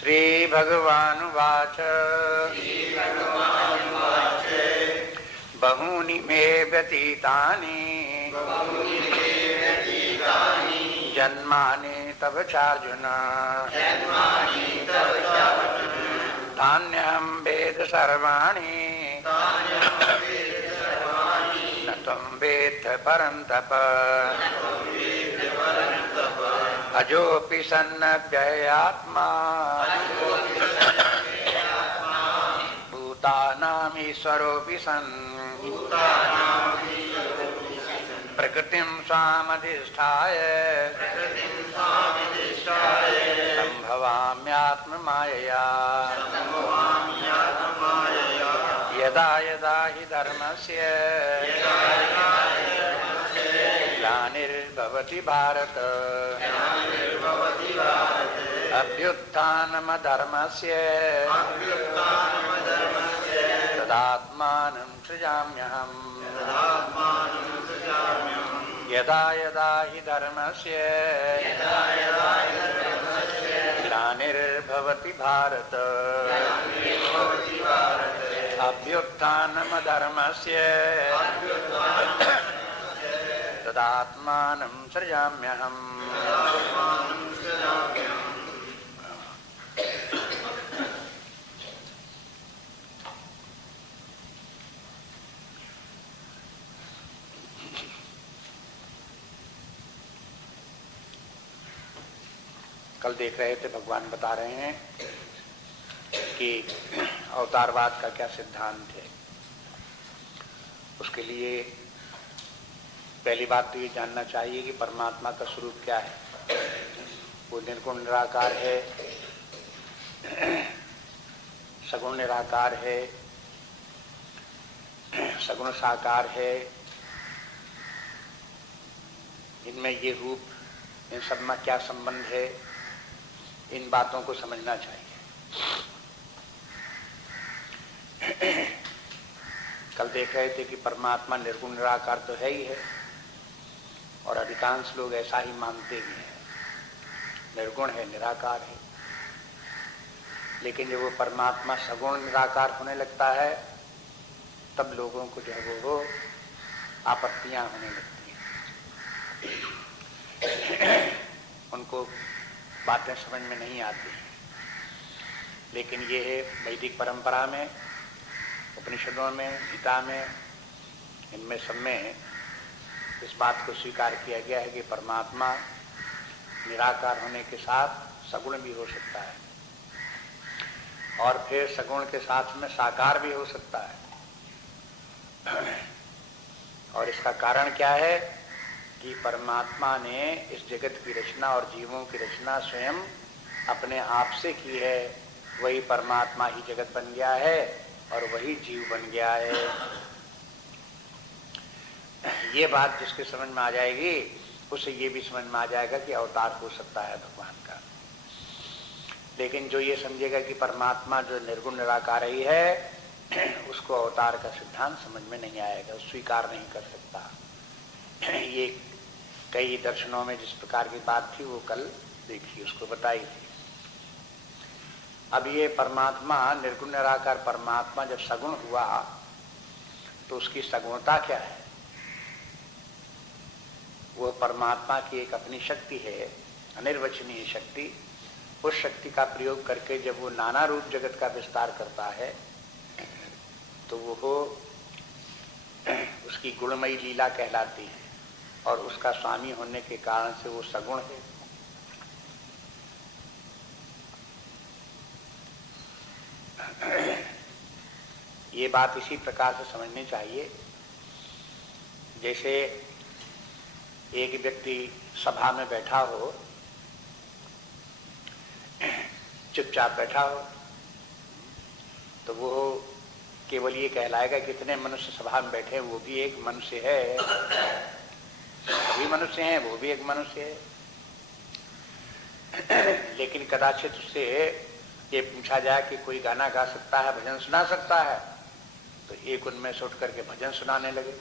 श्रीभगवानुवाच बहूनि मे व्यतीतानि जन्मानि तव चार्जुन तान्यहं वेद सर्वाणि न त्वं वेत्थ परन्तप अजोऽपि सन्नव्ययात्मा भूतानामीश्वरोऽपि सन् प्रकृतिं स्वामधिष्ठाय सम्भवाम्यात्ममायया यदा यदा हि धर्मस्य ग्लानिर्भवति भारत अभ्युत्थानमधर्मस्य तदात्मानं सृजाम्यहम् यदा यदा हि धर्मस्य ग्लानिर्भवति भारत अभ्युत्थानमधर्मस्य तदात्मानं सृजाम्यहम्। कल देख रहे थे भगवान बता रहे हैं कि अवतारवाद का क्या सिद्धांत है। उसके लिए पहली बात तो ये जानना चाहिए कि परमात्मा का स्वरूप क्या है। वो निर्गुण निराकार है, सगुण निराकार है, सगुण साकार है। इनमें ये रूप, इन सब में क्या संबंध है, इन बातों को समझना चाहिए। कल देख रहे थे कि परमात्मा निर्गुण निराकार तो है ही है, और अधिकांश लोग ऐसा ही मानते भी हैं, निर्गुण है, निराकार है। लेकिन जब वो परमात्मा सगुण निराकार होने लगता है तब लोगों को जो है वो आपत्तियां होने लगती हैं, उनको बातें समझ में नहीं आती। लेकिन ये है वैदिक परंपरा में, उपनिषदों में, गीता में, इनमें सब में इस बात को स्वीकार किया गया है कि परमात्मा निराकार होने के साथ सगुण भी हो सकता है, और फिर सगुण के साथ में साकार भी हो सकता है। और इसका कारण क्या है कि परमात्मा ने इस जगत की रचना और जीवों की रचना स्वयं अपने आप से की है। वही परमात्मा ही जगत बन गया है और वही जीव बन गया है। ये बात जिसके समझ में आ जाएगी उसे ये भी समझ में आ जाएगा कि अवतार हो सकता है भगवान का। लेकिन जो ये समझेगा कि परमात्मा जो निर्गुण निराकार ही है, उसको अवतार का सिद्धांत समझ में नहीं आएगा, स्वीकार नहीं कर सकता। ये कई दर्शनों में जिस प्रकार की बात थी वो कल देखी, उसको बताई थी। अब ये परमात्मा, निर्गुण निराकार परमात्मा जब सगुण हुआ तो उसकी सगुणता क्या है? वो परमात्मा की एक अपनी शक्ति है, अनिर्वचनीय शक्ति। उस शक्ति का प्रयोग करके जब वो नाना रूप जगत का विस्तार करता है तो वो उसकी गुणमयी लीला कहलाती है, और उसका स्वामी होने के कारण से वो सगुण है। ये बात इसी प्रकार से समझनी चाहिए जैसे एक व्यक्ति सभा में बैठा हो, चुपचाप बैठा हो, तो वो केवल ये कहलाएगा कितने मनुष्य सभा में बैठे, वो भी एक मनुष्य है, सभी मनुष्य हैं, वो भी एक मनुष्य है। लेकिन कदाचित उससे ये पूछा जाए कि कोई गाना गा सकता है, भजन सुना सकता है, तो एक उनमें से उठ करके भजन सुनाने लगे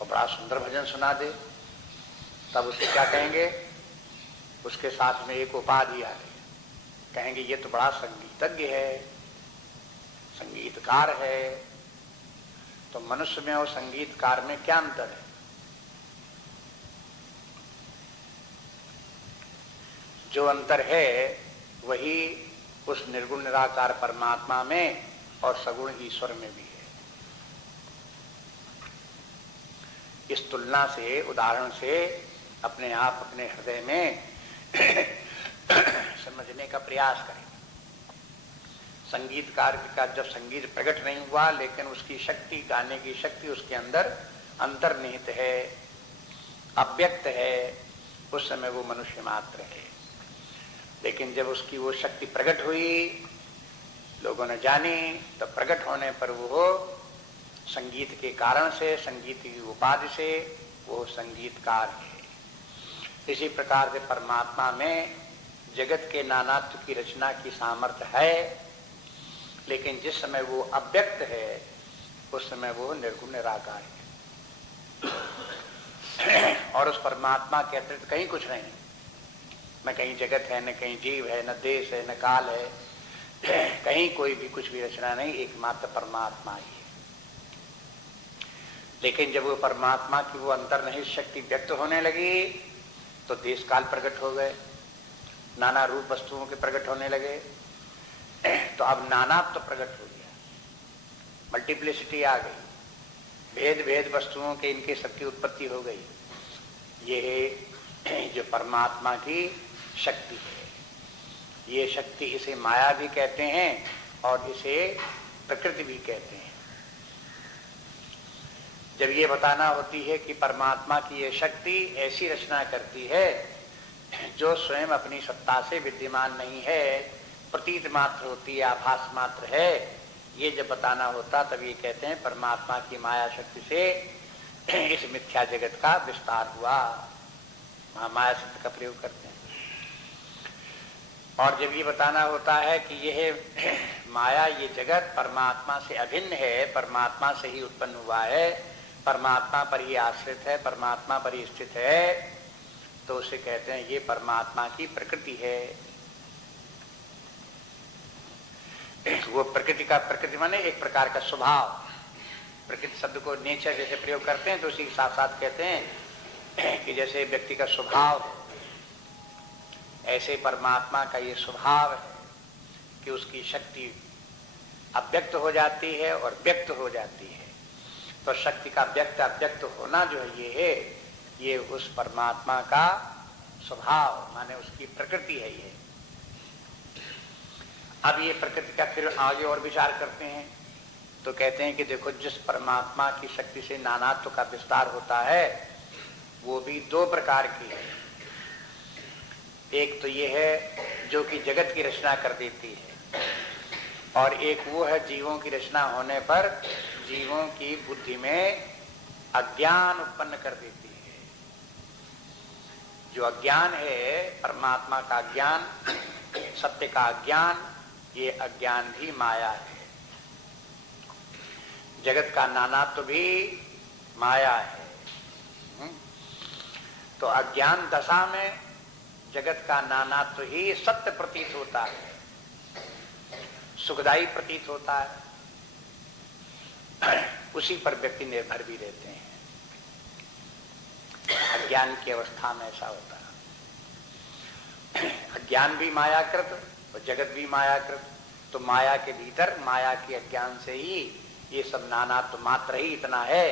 और बड़ा सुंदर भजन सुना दे, तब उसे क्या कहेंगे? उसके साथ में एक उपाधि आ गई, कहेंगे ये तो बड़ा संगीतज्ञ है, संगीतकार है। तो मनुष्य में और संगीतकार में क्या अंतर है? जो अंतर है वही उस निर्गुण निराकार परमात्मा में और सगुण ईश्वर में भी है। इस तुलना से, उदाहरण से अपने आप अपने हृदय में समझने का प्रयास करें। संगीतकार का जब संगीत प्रकट नहीं हुआ, लेकिन उसकी शक्ति, गाने की शक्ति उसके अंदर अंतर्निहित है, अव्यक्त है, उस समय वो मनुष्य मात्र है। लेकिन जब उसकी वो शक्ति प्रकट हुई, लोगों ने जानी, तो प्रकट होने पर वो संगीत के कारण से, संगीत की उपाधि से वो संगीतकार है। इसी प्रकार से परमात्मा में जगत के नानात्व की रचना की सामर्थ्य है, लेकिन जिस समय वो अव्यक्त है उस समय वो निर्गुण निराकार है। और उस परमात्मा के अतिरिक्त कहीं कुछ नहीं, न कहीं जगत है, न कहीं जीव है, न देश है, न काल है, कहीं कोई भी कुछ भी रचना नहीं, एकमात्र परमात्मा ही है। लेकिन जब वो परमात्मा की वो अंतर्निहित शक्ति व्यक्त होने लगी तो देश काल प्रकट हो गए, नाना रूप वस्तुओं के प्रकट होने लगे। तो अब नानात्व तो प्रकट हो गया, मल्टीप्लिसिटी आ गई, भेद भेद वस्तुओं के इनके सबकी उत्पत्ति हो गई। ये है जो परमात्मा की शक्ति है। ये शक्ति, इसे माया भी कहते हैं और इसे प्रकृति भी कहते हैं। जब ये बताना होती है कि परमात्मा की ये शक्ति ऐसी रचना करती है जो स्वयं अपनी सत्ता से विद्यमान नहीं है, प्रतीत मात्र होती है, आभास मात्र है, ये जब बताना होता तब ये कहते हैं परमात्मा की माया शक्ति से इस मिथ्या जगत का विस्तार हुआ। माया शब्द का प्रयोग करते हैं। और जब ये बताना होता है कि यह माया, ये जगत परमात्मा से अभिन्न है, परमात्मा से ही उत्पन्न हुआ है, परमात्मा पर ही आश्रित है, परमात्मा पर ही स्थित है, तो उसे कहते हैं ये परमात्मा की प्रकृति है। वो प्रकृति का, प्रकृति माने एक प्रकार का स्वभाव। प्रकृति शब्द को नेचर जैसे प्रयोग करते हैं तो उसी के साथ साथ कहते हैं कि जैसे व्यक्ति का स्वभाव है, ऐसे परमात्मा का ये स्वभाव है कि उसकी शक्ति अव्यक्त हो जाती है और व्यक्त हो जाती है। तो शक्ति का व्यक्त अव्यक्त होना जो है ये है, ये उस परमात्मा का स्वभाव माने उसकी प्रकृति है ये। अब ये प्रकृति का फिर आगे और विचार करते हैं तो कहते हैं कि देखो, जिस परमात्मा की शक्ति से नानात्व का विस्तार होता है वो भी दो प्रकार की है। एक तो ये है जो कि जगत की रचना कर देती है, और एक वो है जीवों की रचना होने पर जीवों की बुद्धि में अज्ञान उत्पन्न कर देती है। जो अज्ञान है, परमात्मा का अज्ञान, सत्य का अज्ञान, ये अज्ञान भी माया है। जगत का नानात्व भी माया है। तो अज्ञान दशा में जगत का नानात्व ही सत्य प्रतीत होता है, सुखदायी प्रतीत होता है, उसी पर व्यक्ति निर्भर भी रहते हैं। अज्ञान की अवस्था में ऐसा होता है। अज्ञान भी मायाकृत और जगत भी मायाकृत। तो माया के भीतर, माया के अज्ञान से ही ये सब नानात्व मात्र ही इतना है,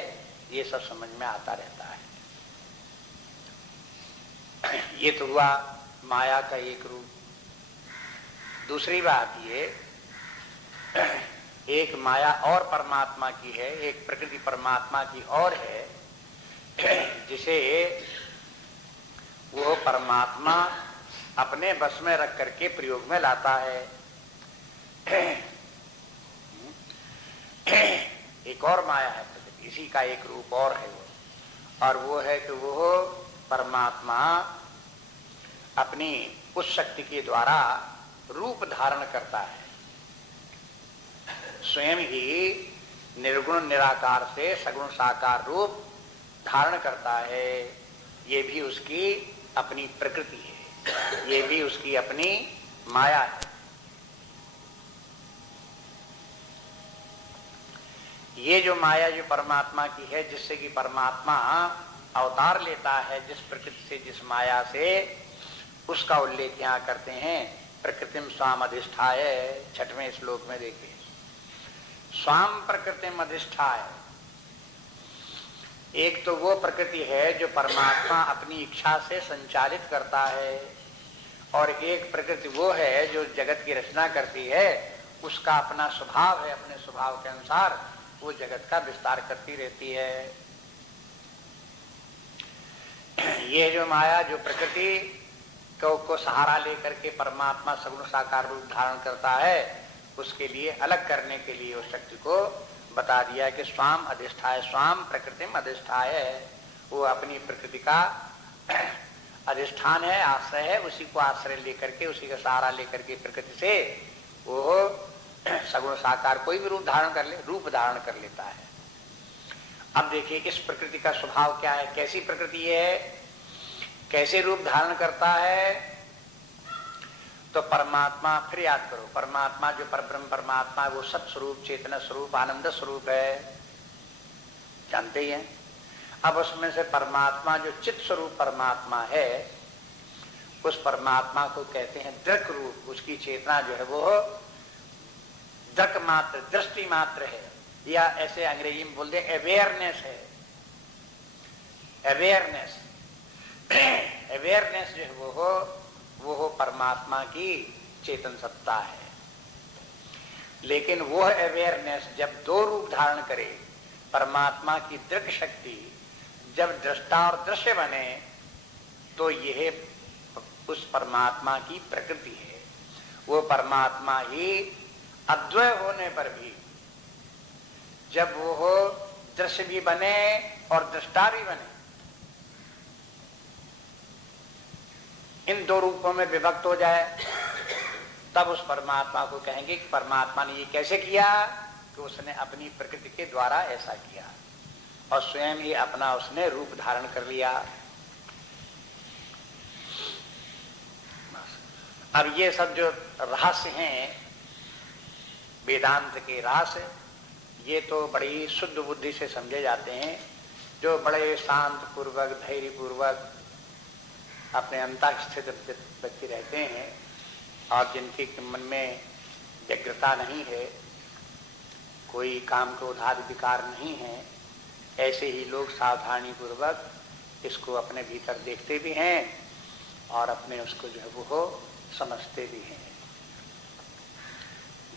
ये सब समझ में आता रहता है। ये तो हुआ माया का एक रूप। दूसरी बात ये, एक माया और परमात्मा की है, एक प्रकृति परमात्मा की और है, जिसे वो परमात्मा अपने बस में रख करके प्रयोग में लाता है। एक और माया है प्रकृति, इसी का एक रूप और है वो, और वो है कि वो परमात्मा अपनी उस शक्ति के द्वारा रूप धारण करता है, स्वयं ही निर्गुण निराकार से सगुण साकार रूप धारण करता है। ये भी उसकी अपनी प्रकृति है, ये भी उसकी अपनी माया है। ये जो माया जो परमात्मा की है, जिससे कि परमात्मा अवतार लेता है, जिस प्रकृति से, जिस माया से, उसका उल्लेख यहाँ करते हैं। प्रकृतिम स्वाम अधिष्ठाय, 6वें श्लोक में देखिए, स्वाम प्रकृतिम अधिष्ठाय। एक तो वो प्रकृति है जो परमात्मा अपनी इच्छा से संचालित करता है, और एक प्रकृति वो है जो जगत की रचना करती है, उसका अपना स्वभाव है, अपने स्वभाव के अनुसार वो जगत का विस्तार करती रहती है। ये जो माया, जो प्रकृति को सहारा लेकर के परमात्मा सगुण साकार रूप धारण करता है, उसके लिए अलग करने के लिए उस शक्ति को बता दिया कि स्वाम अधिष्ठाय, स्वाम प्रकृतिम अधिष्ठाय है। वो अपनी प्रकृति का अधिष्ठान है, आश्रय है, उसी को आश्रय लेकर के, उसी का सहारा लेकर के प्रकृति से वो सगुण साकार कोई भी रूप धारण कर ले, रूप धारण कर लेता है। अब देखिए इस प्रकृति का स्वभाव क्या है, कैसी प्रकृति है, कैसे रूप धारण करता है। तो परमात्मा, फिर याद करो, परमात्मा जो परब्रह्म परमात्मा है, वो सत स्वरूप, चेतना स्वरूप, आनंद स्वरूप है, जानते ही हैं। अब उसमें से परमात्मा जो चित्त स्वरूप परमात्मा है, उस परमात्मा को कहते हैं दृक रूप। उसकी चेतना जो है वो दृक मात्र, दृष्टि मात्र है, या ऐसे अंग्रेजी में बोलते हैं अवेयरनेस है। अवेयरनेस, अवेयरनेस जो है वो हो परमात्मा की चेतन सत्ता है। लेकिन वो अवेयरनेस जब दो रूप धारण करे, परमात्मा की दृक शक्ति जब दृष्टा और दृश्य बने, तो यह उस परमात्मा की प्रकृति है। वो परमात्मा ही अद्वय होने पर भी जब वो हो दृश्य भी बने और दृष्टा भी बने, इन दो रूपों में विभक्त हो जाए, तब उस परमात्मा को कहेंगे कि परमात्मा ने ये कैसे किया, कि उसने अपनी प्रकृति के द्वारा ऐसा किया और स्वयं ही अपना उसने रूप धारण कर लिया। अब ये सब जो रहस्य हैं वेदांत के रहस्य, ये तो बड़ी शुद्ध बुद्धि से समझे जाते हैं। जो बड़े शांत पूर्वक, धैर्य पूर्वक अपने अंतःस्थित व्यक्ति रहते हैं और जिनके मन में व्यग्रता नहीं है, कोई काम क्रोध आदि विकार नहीं है, ऐसे ही लोग सावधानी पूर्वक इसको अपने भीतर देखते भी हैं और अपने उसको जो है वो समझते भी हैं।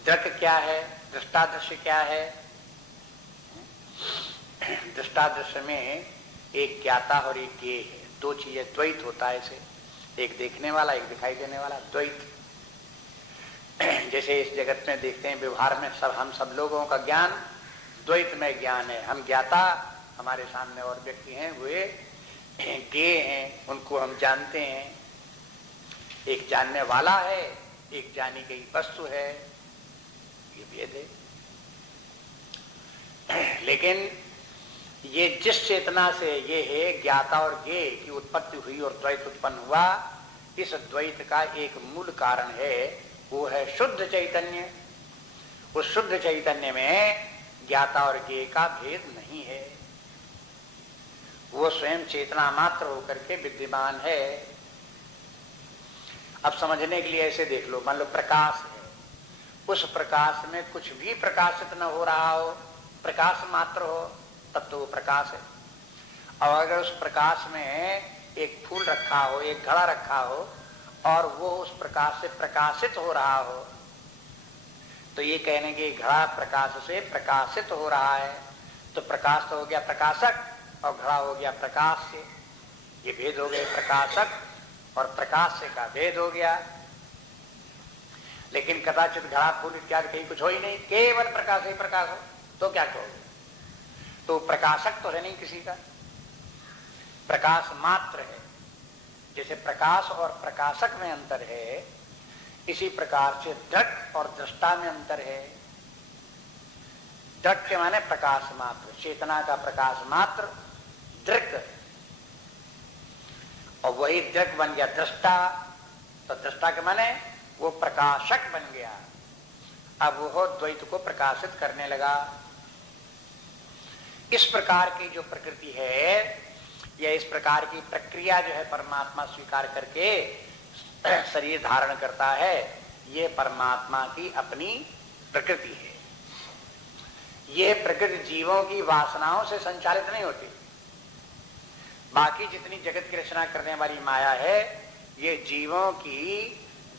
दृक क्या है, दृष्टादृश्य क्या है? दृष्टादृश्य में एक ज्ञाता और एक ज्ञेय है, दो चीजें, द्वैत होता है इसे, एक देखने वाला एक दिखाई देने वाला, द्वैत। जैसे इस जगत में देखते हैं व्यवहार में हम सब लोगों का ज्ञान द्वैत में ज्ञान है। हम ज्ञाता, हमारे सामने और व्यक्ति हैं वे ज्ञेय हैं, उनको हम जानते हैं। एक जानने वाला है, एक जानी गई वस्तु है, ये भेद है। लेकिन ये जिस चेतना से ये है ज्ञाता और ज्ञेय की उत्पत्ति हुई और द्वैत उत्पन्न हुआ, इस द्वैत का एक मूल कारण है, वो है शुद्ध चैतन्य। उस शुद्ध चैतन्य में ज्ञाता और ज्ञेय का भेद नहीं है, वो स्वयं चेतना मात्र होकर के विद्यमान है। अब समझने के लिए ऐसे देख लो, मान लो प्रकाश है, उस प्रकाश में कुछ भी प्रकाशित न हो रहा हो, प्रकाश मात्र हो, तब तो वो प्रकाश है। और अगर उस प्रकाश में एक फूल रखा हो, एक घड़ा रखा हो और वो उस प्रकाश से प्रकाशित हो रहा हो, तो ये कहने के घड़ा प्रकाश से प्रकाशित हो रहा है, तो प्रकाश तो हो गया प्रकाशक और घड़ा हो गया प्रकाश से। ये भेद हो गए, प्रकाशक और प्रकाश से का भेद हो गया। लेकिन कदाचित घड़ा फूल इत्यादि कहीं कुछ हो ही नहीं, केवल प्रकाश ही प्रकाश हो, तो क्या कहोगे? तो प्रकाशक तो है नहीं किसी का, प्रकाश मात्र है। जैसे प्रकाश और प्रकाशक में अंतर है, इसी प्रकार से दृक और दृष्टा में अंतर है। दृक के माने प्रकाश मात्र, चेतना का प्रकाश मात्र दृक, और वही दृक बन गया दृष्टा, तो दृष्टा के माने वो प्रकाशक बन गया। अब वो द्वैत को प्रकाशित करने लगा। इस प्रकार की जो प्रकृति है या इस प्रकार की प्रक्रिया जो है परमात्मा स्वीकार करके शरीर धारण करता है, ये परमात्मा की अपनी प्रकृति है। ये प्रकृति जीवों की वासनाओं से संचालित नहीं होती। बाकी जितनी जगत की रचना करने वाली माया है, ये जीवों की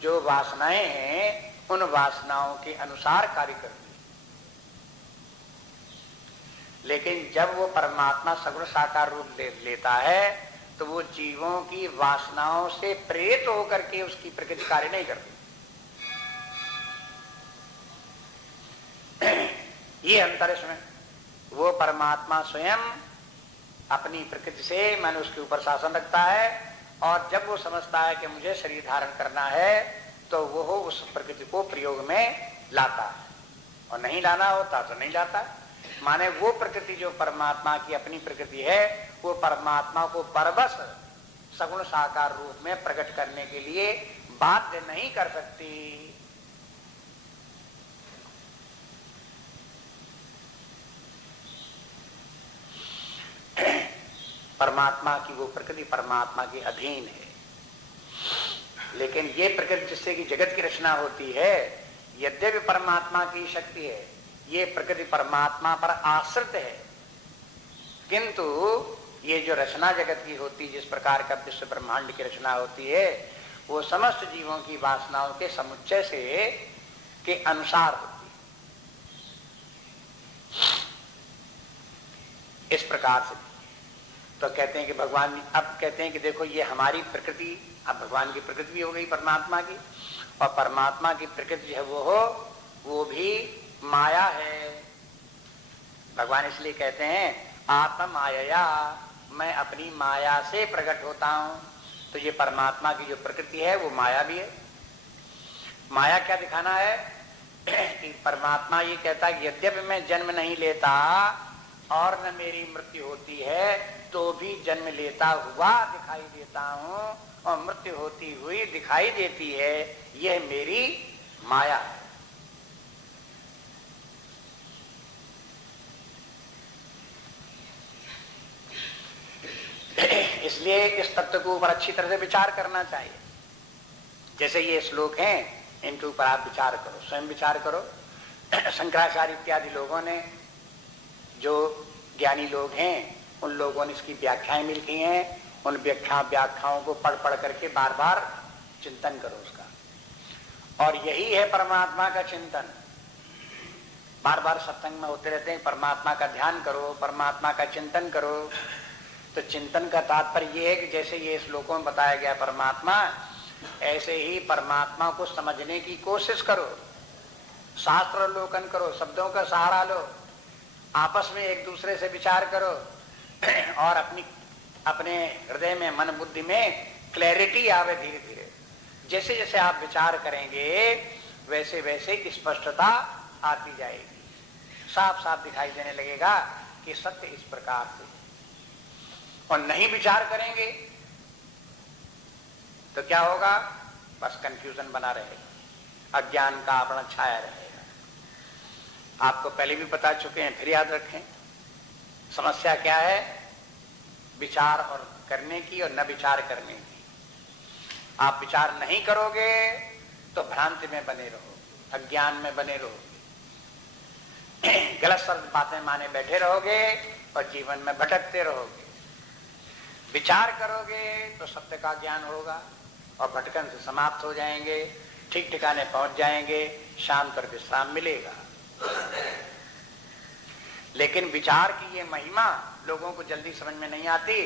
जो वासनाएं हैं उन वासनाओं के अनुसार कार्य करती है। लेकिन जब वो परमात्मा सगुण साकार रूप लेता है तो वो जीवों की वासनाओं से प्रेरित होकर के उसकी प्रकृति कार्य नहीं करती। ये अंतर इसमें, वो परमात्मा स्वयं अपनी प्रकृति से मन उसके ऊपर शासन रखता है, और जब वो समझता है कि मुझे शरीर धारण करना है तो वो उस प्रकृति को प्रयोग में लाता है, और नहीं लाना होता तो नहीं लाता। माने वो प्रकृति जो परमात्मा की अपनी प्रकृति है, वो परमात्मा को परबस सगुण साकार रूप में प्रकट करने के लिए बाध्य नहीं कर सकती। परमात्मा की वो प्रकृति परमात्मा के अधीन है। लेकिन ये प्रकृति जिससे कि जगत की रचना होती है, यद्यपि परमात्मा की शक्ति है, ये प्रकृति परमात्मा पर आश्रित है, किंतु ये जो रचना जगत की होती, जिस प्रकार का विश्व ब्रह्मांड की रचना होती है, वो समस्त जीवों की वासनाओं के समुच्चय से के अनुसार होती है। इस प्रकार से तो कहते हैं कि भगवान, अब कहते हैं कि देखो ये हमारी प्रकृति, अब भगवान की प्रकृति भी हो गई परमात्मा की, और परमात्मा की प्रकृति जो है वो भी माया है। भगवान इसलिए कहते हैं आत्म माया, मैं अपनी माया से प्रकट होता हूं। तो ये परमात्मा की जो प्रकृति है वो माया भी है। माया क्या दिखाना है कि परमात्मा ये कहता है कि यद्यपि मैं जन्म नहीं लेता और न मेरी मृत्यु होती है, तो भी जन्म लेता हुआ दिखाई देता हूं और मृत्यु होती हुई दिखाई देती है। यह मेरी माया है। इसलिए इस तत्व के ऊपर अच्छी तरह से विचार करना चाहिए। जैसे ये श्लोक हैं, इनके ऊपर आप विचार करो, स्वयं विचार करो। शंकराचार्य इत्यादि लोगों ने, जो ज्ञानी लोग हैं, उन लोगों ने इसकी व्याख्याएं मिलती हैं। उन व्याख्याओं को पढ़ पढ़ करके बार बार चिंतन करो उसका। और यही है परमात्मा का चिंतन। बार बार सत्संग में होते रहते हैं, परमात्मा का ध्यान करो, परमात्मा का चिंतन करो। तो चिंतन का तात्पर्य ये है कि जैसे ये श्लोकों में बताया गया परमात्मा, ऐसे ही परमात्मा को समझने की कोशिश करो, शास्त्र अवलोकन करो, शब्दों का सहारा लो, आपस में एक दूसरे से विचार करो, और अपने हृदय में, मन बुद्धि में क्लैरिटी आवे धीरे धीरे। जैसे जैसे आप विचार करेंगे वैसे वैसे स्पष्टता आती जाएगी, साफ साफ दिखाई देने लगेगा कि सत्य इस प्रकार से। और नहीं विचार करेंगे तो क्या होगा? बस कंफ्यूजन बना रहेगा, अज्ञान का आवरण छाया रहेगा। आपको पहले भी बता चुके हैं, फिर याद रखें। समस्या क्या है? विचार और करने की और न विचार करने की। आप विचार नहीं करोगे तो भ्रांति में बने रहोगे, अज्ञान में बने रहोगे, गलत सलत बातें माने बैठे रहोगे और जीवन में भटकते रहोगे। विचार करोगे तो सत्य का ज्ञान होगा और भटकन से समाप्त हो जाएंगे, ठीक ठिकाने पहुंच जाएंगे, शांत और विश्राम मिलेगा। लेकिन विचार की ये महिमा लोगों को जल्दी समझ में नहीं आती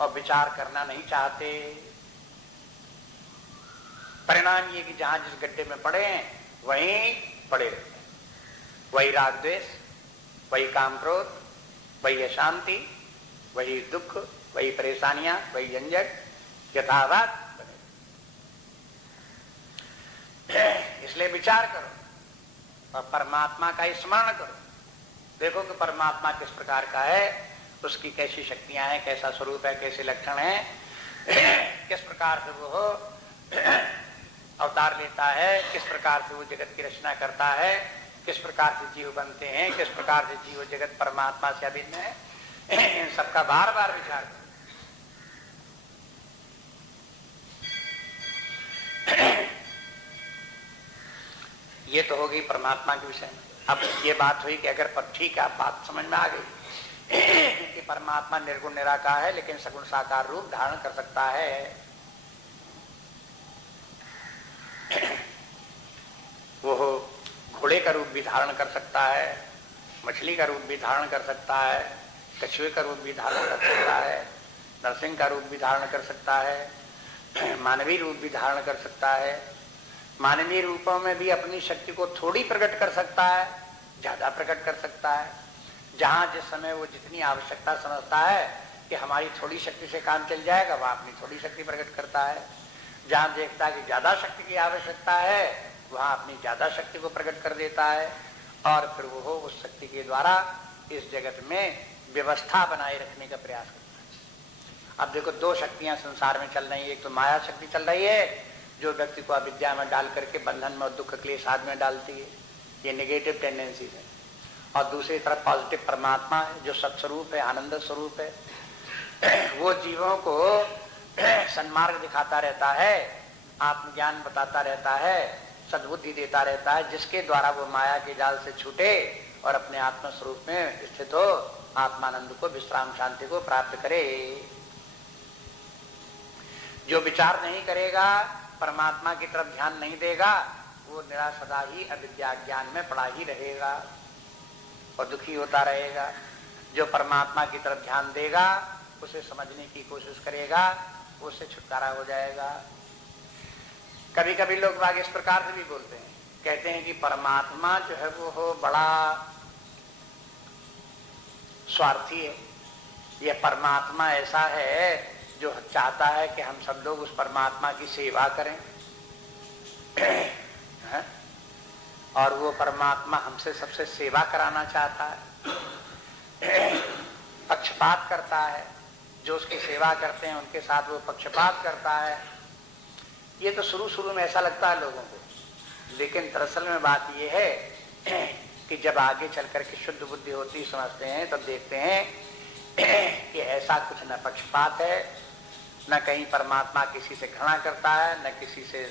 और विचार करना नहीं चाहते। परिणाम ये कि जहां जिस गड्ढे में पड़े हैं वहीं पड़े रहते हैं। वही राग द्वेष, वही काम क्रोध, वही अशांति, वही दुख, वही परेशानियां, वही झंझट यथावत बने। इसलिए विचार करो और परमात्मा का स्मरण करो। देखो कि परमात्मा किस प्रकार का है, उसकी कैसी शक्तियां हैं, कैसा स्वरूप है, कैसे लक्षण है, किस प्रकार से वो अवतार लेता है, किस प्रकार से वो जगत की रचना करता है, किस प्रकार से जीव बनते हैं, किस प्रकार से जीव जगत परमात्मा से अभिन्न है। इन सबका बार बार विचार करो। ये तो हो गई परमात्मा के विषय में। अब ये बात हुई कि अगर पर ठीक है, बात समझ में आ गई कि परमात्मा निर्गुण निराकार है लेकिन सगुण साकार रूप धारण कर सकता है। वो घोड़े का रूप भी धारण कर सकता है, मछली का रूप भी धारण कर सकता है, कछुए का रूप भी धारण कर सकता है, नरसिंह का रूप भी धारण कर सकता है, मानवीय रूप भी धारण कर सकता है। मानवीय रूपों में भी अपनी शक्ति को थोड़ी प्रकट कर सकता है, ज्यादा प्रकट कर सकता है। जहां जिस समय वो जितनी आवश्यकता समझता है कि हमारी थोड़ी शक्ति से काम चल जाएगा, वह अपनी थोड़ी शक्ति प्रकट करता है। जहां देखता है कि ज्यादा शक्ति की आवश्यकता है, वहां अपनी ज्यादा शक्ति को प्रकट कर देता है और फिर वो उस शक्ति के द्वारा इस जगत में व्यवस्था बनाए रखने का प्रयास करता है। अब देखो, दो शक्तियां संसार में चल रही है। एक तो माया शक्ति चल रही है जो व्यक्ति को अविद्या में डाल करके बंधन में और दुख क्लेश आदि में डालती है, ये नेगेटिव टेंडेंसीज है। और दूसरी तरफ पॉजिटिव परमात्मा है जो सत्स्वरूप है, आनंद स्वरूप है। वो जीवों को सन्मार्ग दिखाता रहता है, आत्मज्ञान बताता रहता है, सद्बुद्धि देता रहता है, जिसके द्वारा वो माया के जाल से छूटे और अपने आत्म स्वरूप में स्थित हो, आत्मानंद को, विश्राम शांति को प्राप्त करे। जो विचार नहीं करेगा, परमात्मा की तरफ ध्यान नहीं देगा, वो निराश सदा ही अविद्या ज्ञान में पड़ा ही रहेगा और दुखी होता रहेगा। जो परमात्मा की तरफ ध्यान देगा, उसे समझने की कोशिश करेगा, उससे छुटकारा हो जाएगा। कभी कभी लोग बाग इस प्रकार से भी बोलते हैं, कहते हैं कि परमात्मा जो है वो हो बड़ा स्वार्थी है। यह परमात्मा ऐसा है जो चाहता है कि हम सब लोग उस परमात्मा की सेवा करें और वो परमात्मा हमसे सबसे सेवा कराना चाहता है, पक्षपात करता है। जो उसकी सेवा करते हैं उनके साथ वो पक्षपात करता है। ये तो शुरू में ऐसा लगता है लोगों को, लेकिन दरअसल में बात ये है कि जब आगे चल करके शुद्ध बुद्धि होती समझते हैं तब देखते हैं कि ऐसा कुछ न पक्षपात है, न कहीं परमात्मा किसी से घृणा करता है, न किसी से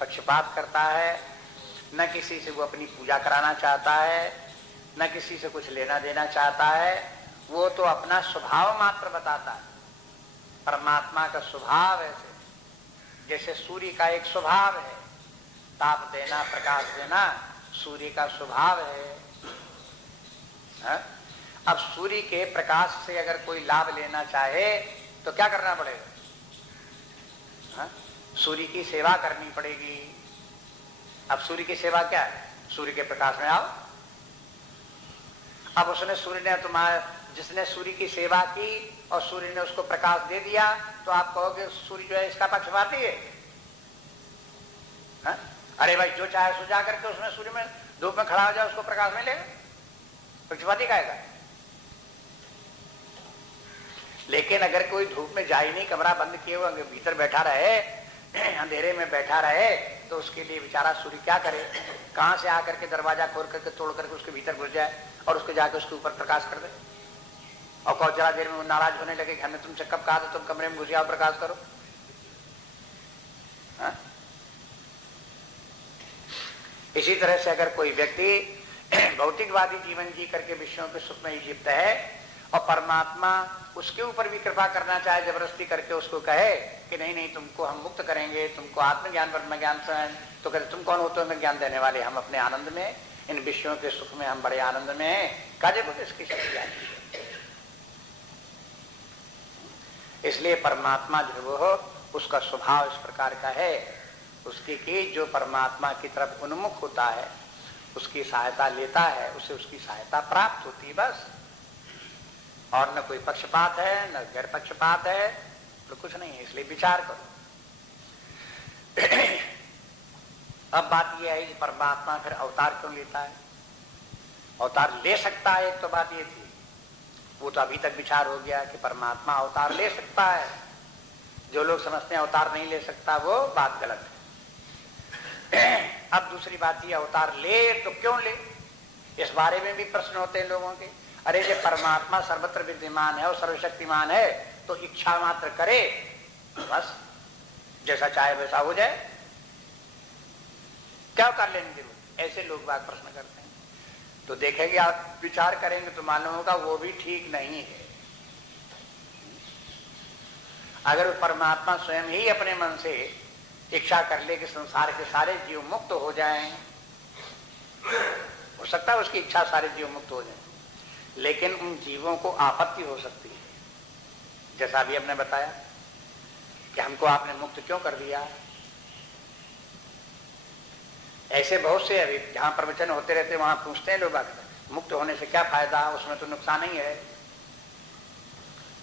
पक्षपात करता है, न किसी से वो अपनी पूजा कराना चाहता है, न किसी से कुछ लेना देना चाहता है। वो तो अपना स्वभाव मात्र बताता है। परमात्मा का स्वभाव ऐसे जैसे सूर्य का एक स्वभाव है, ताप देना, प्रकाश देना, सूर्य का स्वभाव है। अब सूर्य के प्रकाश से अगर कोई लाभ लेना चाहे तो क्या करना पड़ेगा? सूर्य की सेवा करनी पड़ेगी। अब सूर्य की सेवा क्या है? सूर्य के प्रकाश में आओ। अब उसने सूर्य ने जिसने सूर्य की सेवा की और सूर्य ने उसको प्रकाश दे दिया तो आप कहोगे सूर्य जो है इसका पक्षपाती है? अरे भाई, जो चाहे सो जा करके उसमें सूर्य में धूप में खड़ा हो जाए, उसको प्रकाश मिलेगा, पक्षपाती काहेगा? लेकिन अगर कोई धूप में जा ही नहीं, कमरा बंद किए हुए भीतर बैठा रहे, अंधेरे में बैठा रहे, तो उसके लिए बेचारा सूर्य क्या करे? कहां से आकर के दरवाजा खोल करके तोड़ करके उसके भीतर घुस जाए और उसको जाकर उसके ऊपर प्रकाश कर दे। और कुछ जरा देर में वो नाराज होने लगे कि हमने तुमसे कब कहा था तुम कमरे में घुस जाओ, प्रकाश करो। हा? इसी तरह से अगर कोई व्यक्ति भौतिकवादी जीवन जी करके विषयों के सुख में ही जीता है और परमात्मा उसके ऊपर भी कृपा करना चाहे, जबरदस्ती करके उसको कहे कि नहीं नहीं तुमको हम मुक्त करेंगे, तुमको आत्मज्ञान ब्रह्म ज्ञान से, तो कहते तुम कौन होते हो हमें ज्ञान देने वाले? हम अपने आनंद में, इन विषयों के सुख में हम बड़े आनंद में हैं, काजे को इसकी शक्ति आती है। इसलिए परमात्मा जो वो उसका स्वभाव इस प्रकार का है, उसकी कि जो परमात्मा की तरफ उन्मुख होता है, उसकी सहायता लेता है, उसे उसकी सहायता प्राप्त होती है, बस। और न कोई पक्षपात है, न गैर पक्षपात है, तो कुछ नहीं है। इसलिए विचार करो। अब बात यह है कि परमात्मा फिर अवतार क्यों लेता है? अवतार ले सकता है, एक तो बात ये थी, वो तो अभी तक विचार हो गया कि परमात्मा अवतार ले सकता है। जो लोग समझते हैं अवतार नहीं ले सकता, वो बात गलत है। अब दूसरी बात ये, अवतार ले तो क्यों ले? इस बारे में भी प्रश्न होते हैं लोगों के। अरे ये परमात्मा सर्वत्र विद्यमान है और सर्वशक्तिमान है, तो इच्छा मात्र करे बस जैसा चाहे वैसा हो जाए, क्या कर लेने की जरूरत। ऐसे लोग बात प्रश्न करते हैं। तो देखेंगे, आप विचार करेंगे तो मालूम होगा वो भी ठीक नहीं है। अगर परमात्मा स्वयं ही अपने मन से इच्छा कर ले कि संसार के सारे जीव मुक्त हो जाएं, हो सकता है उसकी इच्छा सारे जीव मुक्त हो जाएं, लेकिन उन जीवों को आपत्ति हो सकती है। जैसा अभी हमने बताया कि हमको आपने मुक्त क्यों कर दिया। ऐसे बहुत से अभी जहां प्रवचन होते रहते वहां पूछते हैं लोग, मुक्त होने से क्या फायदा, उसमें तो नुकसान ही है।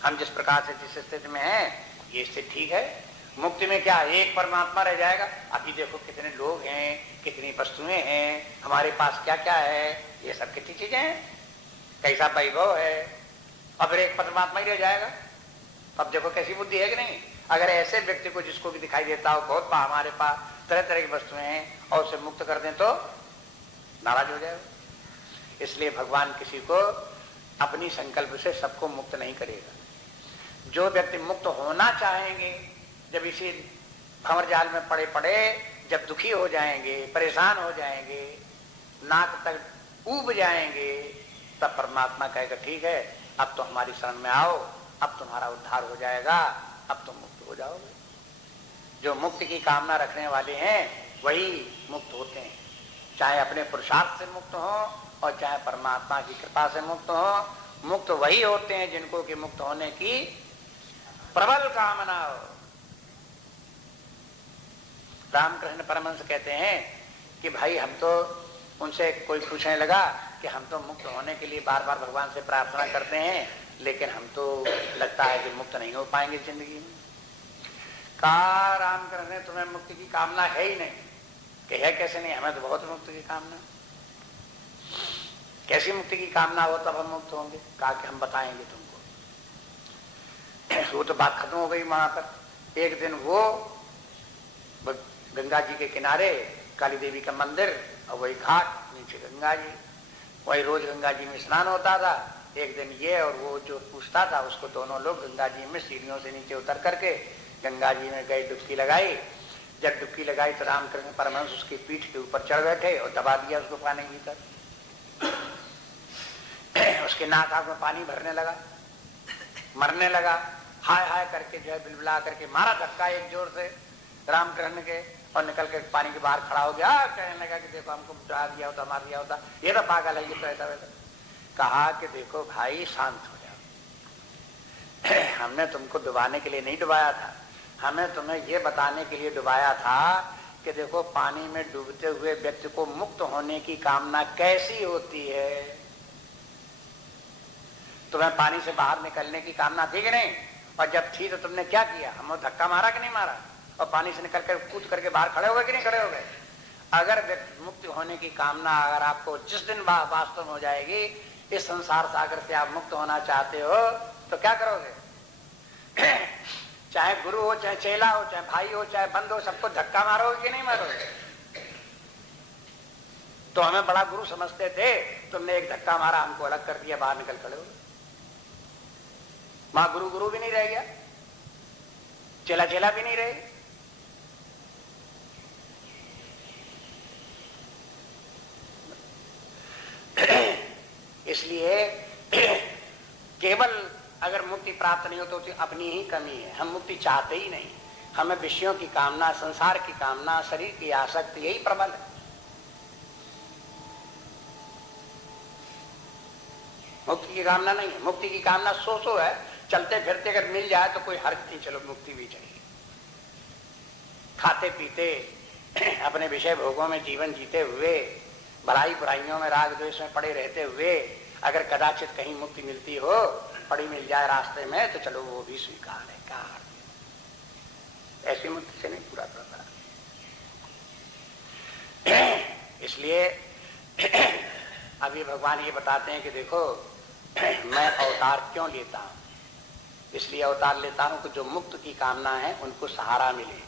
हम जिस प्रकार से जिस स्थिति में हैं ये स्थिति ठीक है, मुक्ति में क्या एक परमात्मा रह जाएगा। अभी देखो कितने लोग हैं, कितनी वस्तुएं हैं, हमारे पास क्या क्या है, ये सब कितनी चीजें हैं, कैसा वैभव है, अब एक परमात्मा ही रह जाएगा। अब देखो कैसी बुद्धि है कि नहीं। अगर ऐसे व्यक्ति को जिसको भी दिखाई देता हो बहुत हमारे पास तरह तरह की वस्तुएं हैं और उसे मुक्त कर दें तो नाराज हो जाएगा। इसलिए भगवान किसी को अपनी संकल्प से सबको मुक्त नहीं करेगा। जो व्यक्ति मुक्त होना चाहेंगे, जब इसी भंवर जाल में पड़े पड़े जब दुखी हो जाएंगे, परेशान हो जाएंगे, नाक तक ऊब जाएंगे, तब परमात्मा कहेगा ठीक है अब तो हमारी शरण में आओ, अब तुम्हारा उद्धार हो जाएगा, अब तुम मुक्त हो जाओगे। जो मुक्ति की कामना रखने वाले हैं वही मुक्त होते हैं, चाहे अपने पुरुषार्थ से मुक्त हो और चाहे परमात्मा की कृपा से मुक्त हो। मुक्त वही होते हैं जिनको कि मुक्त होने की प्रबल कामना हो। रामकृष्ण परमहंस कहते हैं कि भाई हम तो, उनसे कोई पूछने लगा कि हम तो मुक्त होने के लिए बार बार भगवान से प्रार्थना करते हैं, लेकिन हम तो लगता है कि मुक्त नहीं हो पाएंगे जिंदगी में। कहा रामकृष्ण तुम्हें मुक्ति की कामना है ही नहीं। कि है कैसे नहीं, हमें तो बहुत मुक्ति की कामना। कैसी मुक्ति की कामना हो तब हम मुक्त होंगे। कहा कि हम बताएंगे तुमको। वो तो बात खत्म हो गई वहां पर। एक दिन वो गंगा जी के किनारे काली देवी का मंदिर और वही घाट, नीचे गंगा जी, वही रोज गंगा जी में स्नान होता था। एक दिन ये और वो जो पूछता था उसको दोनों लोग गंगा जी में सीढ़ियों से नीचे उतर करके गंगा जी में गए, डुबकी लगाई। जब डुबकी लगाई तो रामकृष्ण परमहंस उसकी पीठ के ऊपर चढ़ बैठे और दबा दिया उसको पानी के भीतर। उसके नाक आंख में पानी भरने लगा, मरने लगा, हाय हाय करके जो है बिलबिला करके मारा धक्का एक जोर से रामकृष्ण के, और निकल के पानी के बाहर खड़ा हो गया। कहने लगा कि देखो हमको डरा दिया होता, मार दिया होता, ये तो पागल है, ये तो ऐसा वैसा। कहा कि देखो भाई शांत हो जाओ। हमने तुमको डुबाने के लिए नहीं डुबाया था, हमें तुम्हें ये बताने के लिए डुबाया था कि देखो पानी में डूबते हुए व्यक्ति को मुक्त होने की कामना कैसी होती है। तुम्हें पानी से बाहर निकलने की कामना थी कि नहीं, और जब थी तो तुमने क्या किया, हमें धक्का मारा कि नहीं मारा, और पानी से निकल कर कूद करके बाहर खड़े हो गए कि नहीं खड़े हो गए। अगर मुक्त होने की कामना अगर आपको जिस दिन वास्तव में हो जाएगी, इस संसार सागर से आप मुक्त होना चाहते हो, तो क्या करोगे। चाहे गुरु हो, चाहे चेला हो, चाहे भाई हो, चाहे बंद हो, सबको धक्का मारोगे कि नहीं मारोगे। तो हमें बड़ा गुरु समझते थे, तुमने एक धक्का मारा, हमको अलग कर दिया, बाहर निकल खड़े हो। वहां गुरु गुरु भी नहीं रह गया, चेला चेला भी नहीं रहे। इसलिए केवल अगर मुक्ति प्राप्त नहीं हो तो अपनी ही कमी है। हम मुक्ति चाहते ही नहीं, हमें विषयों की कामना, संसार की कामना, शरीर की आसक्ति, यही प्रबल है। मुक्ति की कामना नहीं है। मुक्ति की कामना सो है, चलते फिरते अगर मिल जाए तो कोई हर्ज नहीं, चलो मुक्ति भी चाहिए। खाते पीते अपने विषय भोगों में जीवन जीते हुए, भलाई बुराइयों में राग द्वेष में पड़े रहते हुए, अगर कदाचित कहीं मुक्ति मिलती हो, पड़ी मिल जाए रास्ते में, तो चलो वो भी स्वीकार है। क्या ऐसी मुक्ति से नहीं पूरा करता। इसलिए अभी भगवान ये बताते हैं कि देखो मैं अवतार क्यों लेता हूं। इसलिए अवतार लेता हूं कि जो मुक्त की कामना है उनको सहारा मिले।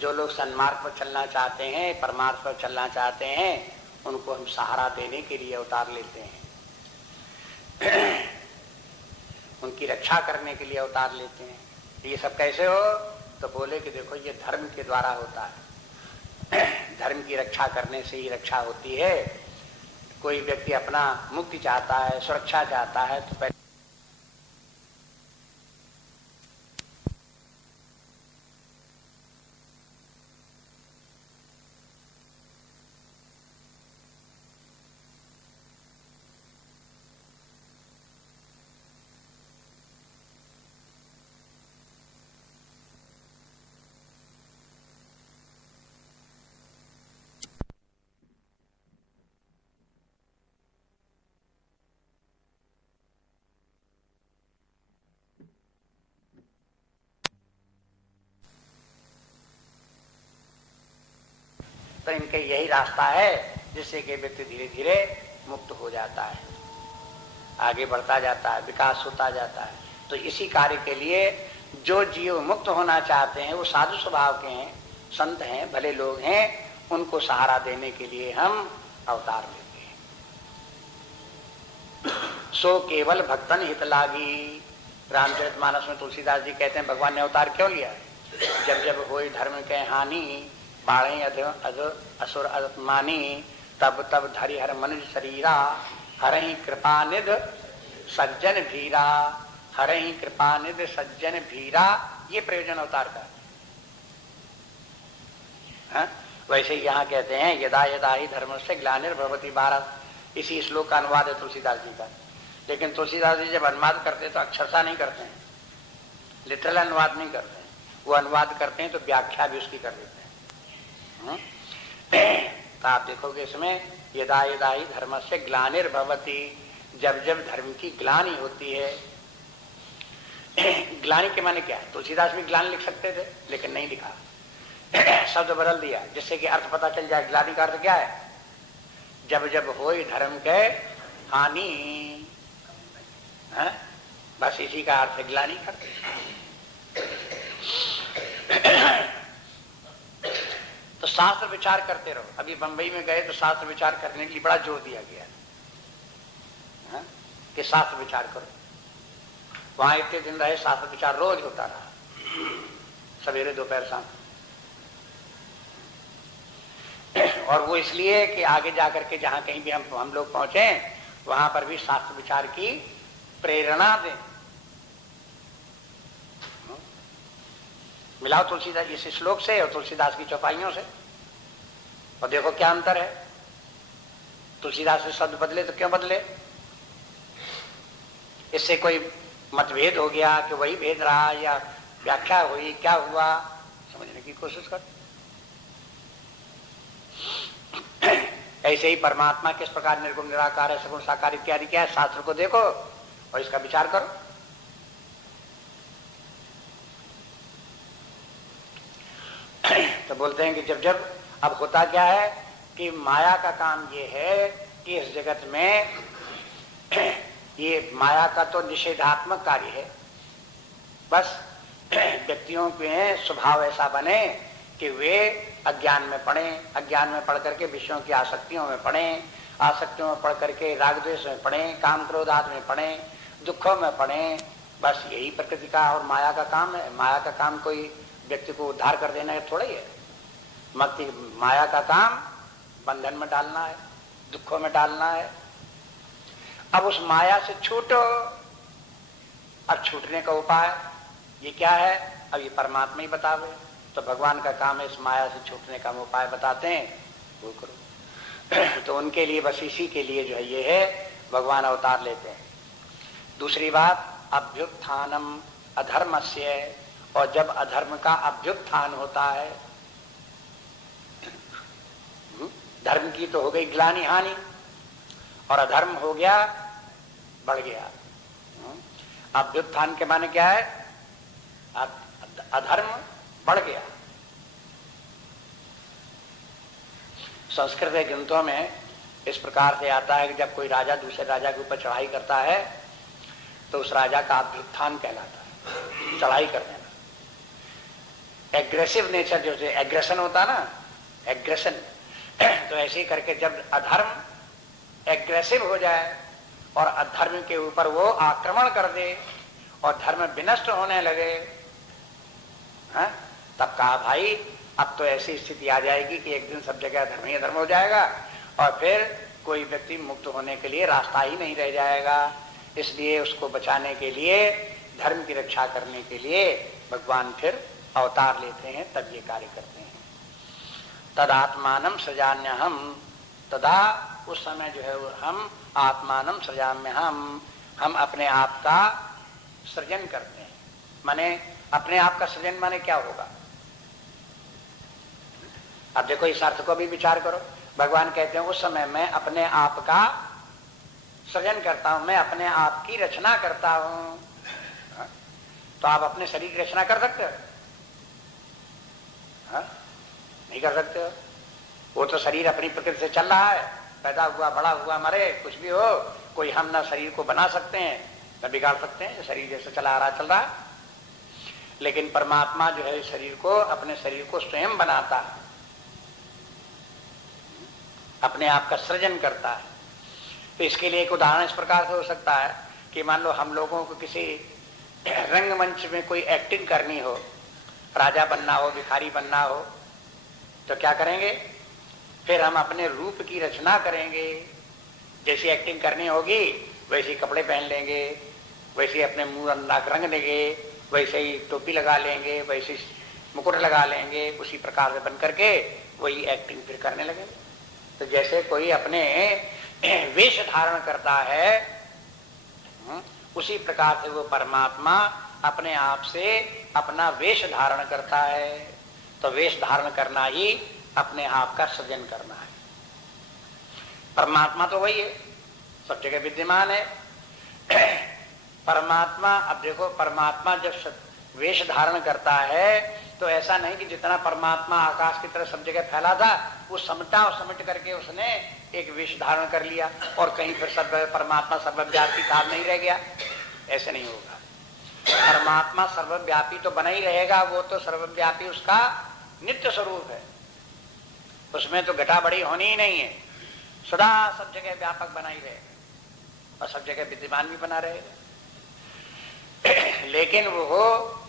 जो लोग सन्मार्ग पर चलना चाहते हैं, परमार्थ पर चलना चाहते हैं, उनको हम सहारा देने के लिए अवतार लेते हैं, उनकी रक्षा करने के लिए अवतार लेते हैं। ये सब कैसे हो? तो बोले कि देखो ये धर्म के द्वारा होता है, धर्म की रक्षा करने से ही रक्षा होती है। कोई व्यक्ति अपना मुक्ति चाहता है, सुरक्षा चाहता है, तो पहले तो इनके यही रास्ता है जिससे कि व्यक्ति धीरे धीरे मुक्त हो जाता है, आगे बढ़ता जाता है, विकास होता जाता है। तो इसी कार्य के लिए जो जीव मुक्त होना चाहते हैं वो साधु स्वभाव के हैं, संत हैं, भले लोग हैं, उनको सहारा देने के लिए हम अवतार लेते हैं। सो केवल भक्तन हित लागी। रामचरितमानस में तुलसीदास जी कहते हैं भगवान ने अवतार क्यों लिया है? जब जब होई धर्म के हानि, बाढ़े असुर मानी, तब तब धरि हर मनुज शरीरा, हरहि कृपा निध सज्जन भीरा। हरहि कृपा निध सज्जन भीरा, ये प्रयोजन अवतार का है। वैसे यहाँ कहते हैं यदा यदा ही धर्म से ग्लानिर्भवति भारत। इसी श्लोक का अनुवाद है तुलसीदास जी का। लेकिन तुलसीदास जी जब अनुवाद करते हैं तो अक्षरशः नहीं करते हैं, लिटरल अनुवाद नहीं करते हैं। वो अनुवाद करते हैं तो व्याख्या भी उसकी कर देते हैं। तो आप देखोगे इसमें यदा यदा ही धर्म से ग्लानिर्भवति, जब जब धर्म की ग्लानि होती है। ग्लानि के माने क्या है? तुलसीदास भी ग्लानि लिख सकते थे लेकिन नहीं लिखा, शब्द बदल दिया जिससे कि अर्थ पता चल जाए। ग्लानि का अर्थ क्या है? जब जब होई धर्म के हानि, बस इसी का अर्थ है ग्लानि का। तो शास्त्र विचार करते रहो। अभी बंबई में गए तो शास्त्र विचार करने के लिए बड़ा जोर दिया गया कि शास्त्र विचार करो। वहां इतने दिन रहे, शास्त्र विचार रोज होता रहा, सवेरे दोपहर शाम। और वो इसलिए कि आगे जाकर के जहां कहीं भी हम लोग पहुंचे वहां पर भी शास्त्र विचार की प्रेरणा दें। मिलाओ तुलसीदास इस श्लोक से और तुलसीदास की चौपाइयों से, और देखो क्या अंतर है। तुलसीदास से शब्द बदले तो क्यों बदले? इससे कोई मतभेद हो गया कि वही भेद रहा या व्याख्या हुई, क्या हुआ, समझने की कोशिश कर। ऐसे ही परमात्मा किस प्रकार निर्गुण निराकार है, सगुण साकार इत्यादि क्या है, शास्त्र को देखो और इसका विचार करो। तो बोलते हैं कि जब जब अब होता क्या है कि माया का काम ये है कि इस जगत में ये माया का तो निषेधात्मक कार्य है। बस व्यक्तियों के स्वभाव ऐसा बने कि वे अज्ञान में पड़े, अज्ञान में पढ़ करके विषयों की आसक्तियों में पड़े, आसक्तियों में पढ़ करके राग द्वेष में पड़े, काम क्रोध आदि में पड़े, दुखों में पड़े। बस यही प्रकृति का और माया का काम है। माया का काम कोई व्यक्ति को उद्धार कर देना है थोड़ा ही है। माया का काम बंधन में डालना है, दुखों में डालना है। अब उस माया से छूटो। अब छूटने का उपाय ये क्या है? अब ये परमात्मा ही बतावे। तो भगवान का काम है इस माया से छूटने का उपाय बताते हैं, वो करो। तो उनके लिए बस इसी के लिए जो है ये है भगवान अवतार लेते हैं। दूसरी बात अभ्युत्थानम अधर्मस्य, और जब अधर्म का अभ्युत्थान होता है, धर्म की तो हो गई ग्लानि हानि और अधर्म हो गया, बढ़ गया। अभ्युत्थान के माने क्या है? अधर्म बढ़ गया। संस्कृत के ग्रंथों में इस प्रकार से आता है कि जब कोई राजा दूसरे राजा के ऊपर चढ़ाई करता है तो उस राजा का अभ्युत्थान कहलाता है, चढ़ाई कर देना। एग्रेसिव नेचर जो एग्रेशन होता ना, एग्रेशन तो ऐसे ही करके जब अधर्म एग्रेसिव हो जाए और अधर्म के ऊपर वो आक्रमण कर दे और धर्म विनष्ट होने लगे, हाँ? तब कहा भाई अब तो ऐसी स्थिति आ जाएगी कि एक दिन सब जगह धर्म ही धर्म हो जाएगा और फिर कोई व्यक्ति मुक्त होने के लिए रास्ता ही नहीं रह जाएगा। इसलिए उसको बचाने के लिए, धर्म की रक्षा करने के लिए भगवान फिर अवतार लेते हैं, तब ये कार्य करते हैं। तदात्मानम सृजाम्यहम, तदा उस समय जो है हम आत्मानम सृजाम्यहम, हम अपने आप का सृजन करते हैं। माने अपने आप का सृजन माने क्या होगा? अब देखो इस अर्थ को भी विचार करो। भगवान कहते हैं उस समय मैं अपने आप का सृजन करता हूं, मैं अपने आप की रचना करता हूं। तो आप अपने शरीर की रचना कर सकते हो? नहीं कर सकते हो। वो तो शरीर अपनी प्रकृति से चल रहा है, पैदा हुआ, बड़ा हुआ, मरे, कुछ भी हो, कोई हम ना शरीर को बना सकते हैं न बिगाड़ सकते हैं। शरीर जैसे चला आ रहा चल रहा है। लेकिन परमात्मा जो है शरीर को, अपने शरीर को स्वयं बनाता है, अपने आप का सृजन करता है। तो इसके लिए एक उदाहरण इस प्रकार से हो सकता है कि मान लो हम लोगों को किसी रंगमंच में कोई एक्टिंग करनी हो, राजा बनना हो, भिखारी बनना हो, तो क्या करेंगे? फिर हम अपने रूप की रचना करेंगे। जैसी एक्टिंग करनी होगी वैसे कपड़े पहन लेंगे, वैसे अपने मुंह नाक रंग देंगे, वैसे ही टोपी लगा लेंगे, वैसे ही मुकुट लगा लेंगे, उसी प्रकार से बन करके वही एक्टिंग फिर करने लगेंगे। तो जैसे कोई अपने वेश धारण करता है, उसी प्रकार से वो परमात्मा अपने आप से अपना वेश धारण करता है। तो वेश धारण करना ही अपने आप का सृजन करना है। परमात्मा तो वही है, सब जगह विद्यमान है। परमात्मा, अब देखो परमात्मा जब वेश धारण करता है तो ऐसा नहीं कि जितना परमात्मा आकाश की तरह सब जगह फैला था वो समटा और समट करके उसने एक वेश धारण कर लिया और कहीं फिर सब परमात्मा सर्वव्यापी भाव नहीं रह गया। ऐसे नहीं होगा। परमात्मा सर्वव्यापी तो बना ही रहेगा, वो तो सर्वव्यापी उसका नित्य स्वरूप है, उसमें तो घटा बड़ी होनी ही नहीं है। सदा सब जगह व्यापक बना ही रहेगा और सब जगह विद्यमान भी बना रहेगा। लेकिन वो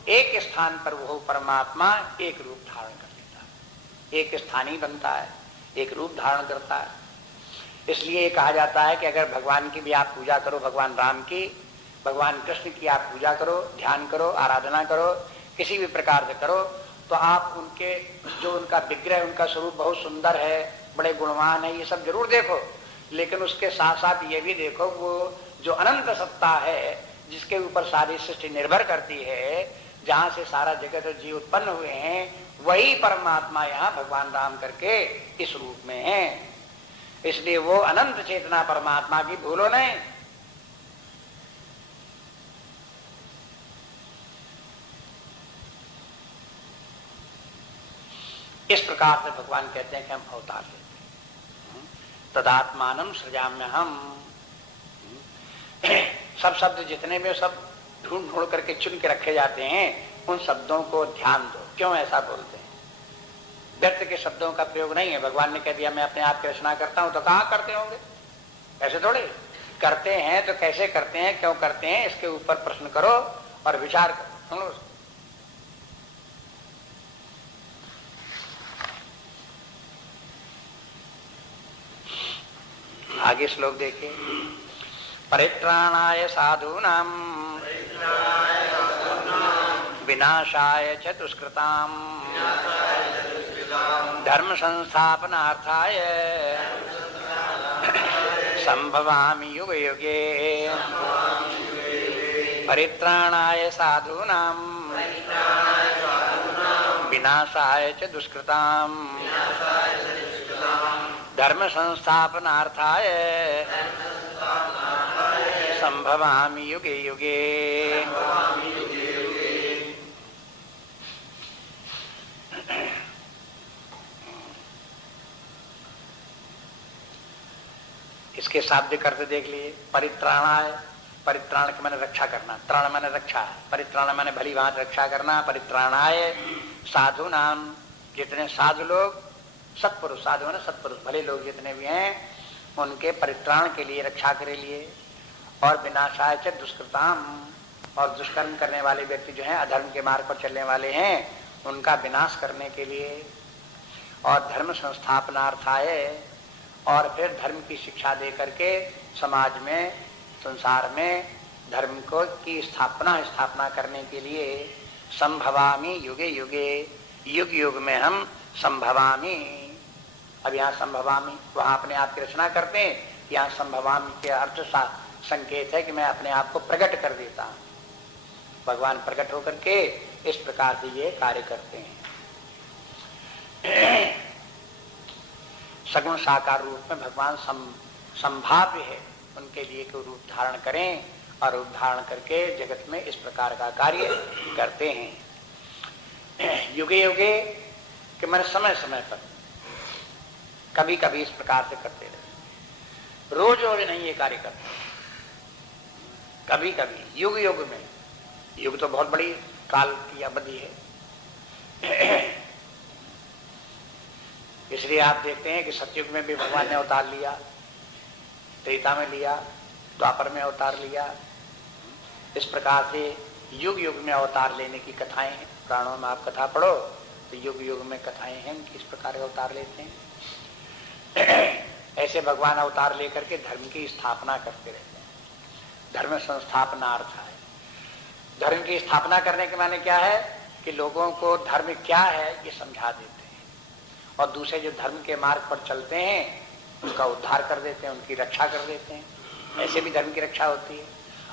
एक स्थान पर वो परमात्मा एक रूप धारण कर लेता है, एक स्थान ही बनता है, एक रूप धारण करता है। इसलिए कहा जाता है कि अगर भगवान की भी आप पूजा करो, भगवान राम की, भगवान कृष्ण की आप पूजा करो, ध्यान करो, आराधना करो, किसी भी प्रकार से करो, तो आप उनके जो उनका विग्रह, उनका स्वरूप बहुत सुंदर है, बड़े गुणवान है, ये सब जरूर देखो। लेकिन उसके साथ साथ ये भी देखो वो जो अनंत सत्ता है जिसके ऊपर सारी सृष्टि निर्भर करती है, जहां से सारा जगत और जीव उत्पन्न हुए हैं, वही परमात्मा यहाँ भगवान राम करके इस रूप में है। इसलिए वो अनंत चेतना परमात्मा की भूलो नहीं। इस प्रकार से भगवान कहते हैं कि हम अवतार लेते हैं। तदात्मानम सृजाम्यहम, सब शब्द जितने में सब ढूंढ ढूंढ करके चुन के रखे जाते हैं, उन शब्दों को ध्यान दो। क्यों ऐसा बोलते हैं? व्यर्थ के शब्दों का प्रयोग नहीं है। भगवान ने कह दिया मैं अपने आप की रचना करता हूं, तो कहाँ करते होंगे? ऐसे थोड़े करते हैं। तो कैसे करते हैं, क्यों करते हैं, इसके ऊपर प्रश्न करो और विचार करो। सुनो, आगे श्लोक देखिए। परित्राणाय साधूनां विनाशाय च दुष्कृतां धर्म संस्थापनार्थाय संभवामि युगे युगे। परित्राणाय साधूनां विनाशाय च दुष्कृतां धर्म संस्थापनार्थाय संभवामि युगे युगे। इसके शाब्दिक अर्थ देख लिए। परित्राणाय, परित्राण के माने रक्षा करना, त्राण माने रक्षा, परित्राण माने भली भांति रक्षा करना। परित्राणाय साधु नाम, जितने साधु लोग सत्पुरुष, साधु ना सत्पुरुष, भले लोग जितने भी हैं उनके परित्राण के लिए, रक्षा के लिए, और विनाशाय च दुष्कृताम, और दुष्कर्म करने वाले व्यक्ति जो हैं, अधर्म के मार्ग पर चलने वाले हैं, उनका विनाश करने के लिए, और धर्म संस्थापनार्थाय, और फिर धर्म की शिक्षा दे करके समाज में, संसार में धर्म को की स्थापना करने के लिए, संभवामि युगे युगे, युग युग में हम संभवामि। अब यहाँ संभवामि, वहां अपने आप की रचना करते हैं, यहाँ संभवामि के अर्थ संकेत है कि मैं अपने आप को प्रकट कर देता हूं। भगवान प्रकट होकर के इस प्रकार से ये कार्य करते हैं। सगुण साकार रूप में भगवान संभाव्य है, उनके लिए कोई रूप धारण करें, और रूप धारण करके जगत में इस प्रकार का कार्य करते हैं। युगे युगे कि मैंने समय समय पर, कभी कभी इस प्रकार से करते रहे, रोज रोज नहीं ये कार्य करते, कभी कभी युग युग में। युग तो बहुत बड़ी काल की अवधि है। इसलिए आप देखते हैं कि सतयुग में भी भगवान ने अवतार लिया, त्रेता में लिया, द्वापर में अवतार लिया। इस प्रकार से युग युग में अवतार लेने की कथाएं हैं। पुराणों में आप कथा पढ़ो तो युग युग में कथाएं हैं, किस प्रकार का अवतार लेते हैं। ऐसे भगवान अवतार लेकर के धर्म की स्थापना करते रहते हैं। धर्म संस्थापनार्थ है। धर्म की स्थापना करने के माने क्या है कि लोगों को धर्म क्या है ये समझा देते हैं, और दूसरे जो धर्म के मार्ग पर चलते हैं उनका उद्धार कर देते हैं, उनकी रक्षा कर देते हैं। ऐसे भी धर्म की रक्षा होती है।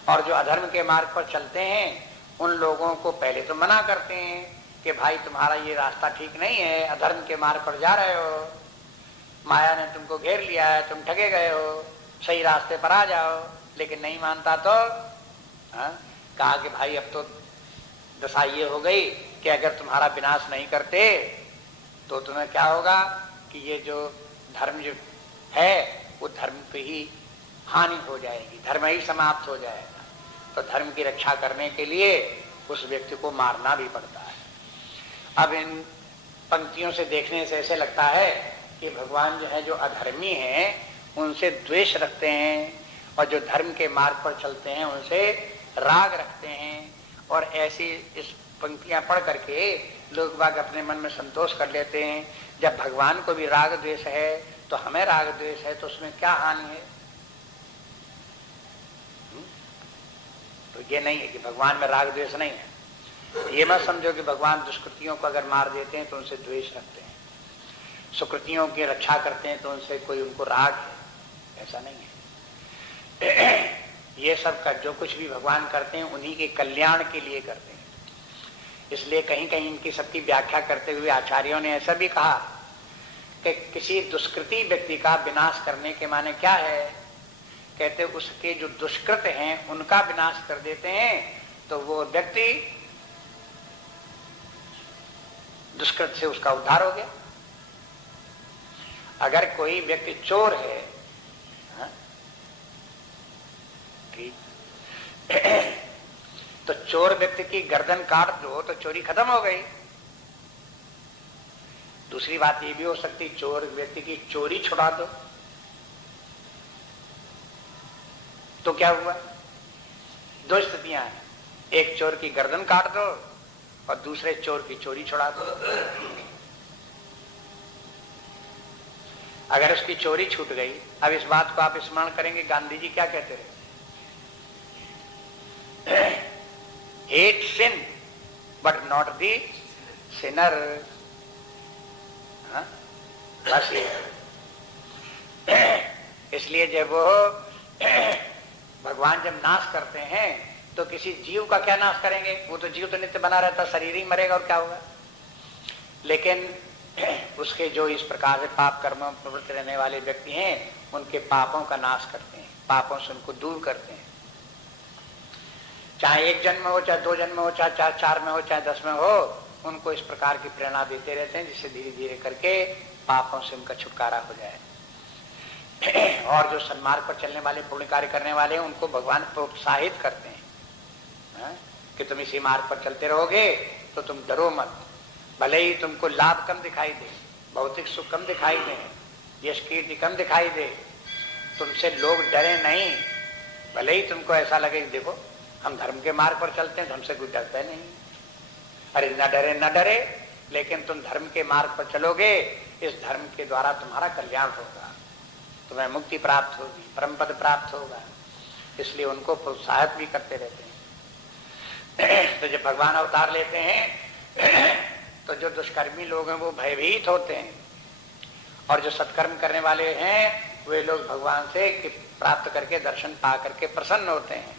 और जो अधर्म के मार्ग पर चलते हैं उन लोगों को पहले तो मना करते हैं कि भाई तुम्हारा ये रास्ता ठीक नहीं है, अधर्म के मार्ग पर जा रहे हो, माया ने तुमको घेर लिया है, तुम ठगे गए हो, सही रास्ते पर आ जाओ। लेकिन नहीं मानता तो कहा कि भाई अब तो दशा ये हो गई कि अगर तुम्हारा विनाश नहीं करते तो तुम्हें क्या होगा कि ये जो धर्म जो है वो धर्म पे ही हानि हो जाएगी, धर्म ही समाप्त हो जाएगा। तो धर्म की रक्षा करने के लिए उस व्यक्ति को मारना भी पड़ता है। अब इन पंक्तियों से देखने से ऐसे लगता है कि भगवान जो है जो अधर्मी हैं उनसे द्वेष रखते हैं, और जो धर्म के मार्ग पर चलते हैं उनसे राग रखते हैं। और ऐसी इस पंक्तियां पढ़ करके लोग बाग अपने मन में संतोष कर लेते हैं, जब भगवान को भी राग द्वेष है तो हमें राग द्वेष है, तो उसमें क्या हानि है। तो ये नहीं है कि भगवान में राग द्वेष नहीं है। ये मत समझो कि भगवान दुष्कृतियों को अगर मार देते हैं तो उनसे द्वेष रखते हैं, सुकृतियों की रक्षा करते हैं तो उनसे कोई उनको राग है, ऐसा नहीं है। ये सब का जो कुछ भी भगवान करते हैं उन्हीं के कल्याण के लिए करते हैं। इसलिए कहीं कहीं इनकी सबकी व्याख्या करते हुए आचार्यों ने ऐसा भी कहा कि किसी दुष्कृति व्यक्ति का विनाश करने के माने क्या है, कहते उसके जो दुष्कृत हैं उनका विनाश कर देते हैं तो वो व्यक्ति दुष्कृत से उसका उद्धार हो गया। अगर कोई व्यक्ति चोर है तो चोर व्यक्ति की गर्दन काट दो तो चोरी खत्म हो गई। दूसरी बात ये भी हो सकती, चोर व्यक्ति की चोरी छुड़ा दो तो क्या हुआ। दो स्थितियां हैं, एक चोर की गर्दन काट दो और दूसरे चोर की चोरी छुड़ा दो। अगर उसकी चोरी छूट गई, अब इस बात को आप स्मरण करेंगे गांधी जी क्या कहते रहे, hate sin but not the sinner. बस ये इसलिए जब वो भगवान जब नाश करते हैं तो किसी जीव का क्या नाश करेंगे, वो तो जीव तो नित्य बना रहता, शरीर ही मरेगा और क्या होगा। लेकिन उसके जो इस प्रकार से पाप कर्मों में प्रवृत्त रहने वाले व्यक्ति हैं उनके पापों का नाश करते हैं, पापों से उनको दूर करते हैं। चाहे एक जन्म हो, चाहे दो जन्म हो, चाहे चार में हो, चाहे 10 में हो, उनको इस प्रकार की प्रेरणा देते रहते हैं जिससे धीरे धीरे करके पापों से उनका छुटकारा हो जाए। और जो सन्मार्ग पर चलने वाले, पुण्य कार्य करने वाले हैं उनको भगवान प्रोत्साहित करते हैं कि तुम इसी मार्ग पर चलते रहोगे तो तुम डरो मत, भले ही तुमको लाभ कम दिखाई दे भौतिक सुख कम दिखाई दे, यश कीर्ति कम दिखाई दे, तुमसे लोग डरे नहीं। भले ही तुमको ऐसा लगे कि देखो हम धर्म के मार्ग पर चलते हैं तो हमसे कोई डरता नहीं। अरे न डरे न डरे, लेकिन तुम धर्म के मार्ग पर चलोगे, इस धर्म के द्वारा तुम्हारा कल्याण होगा, तुम्हें मुक्ति प्राप्त होगी, परम पद प्राप्त होगा। इसलिए उनको प्रोत्साहित भी करते रहते हैं। तो जब भगवान अवतार लेते हैं तो जो दुष्कर्मी लोग हैं वो भयभीत होते हैं, और जो सत्कर्म करने वाले हैं वे लोग भगवान से प्राप्त करके दर्शन पा करके प्रसन्न होते हैं,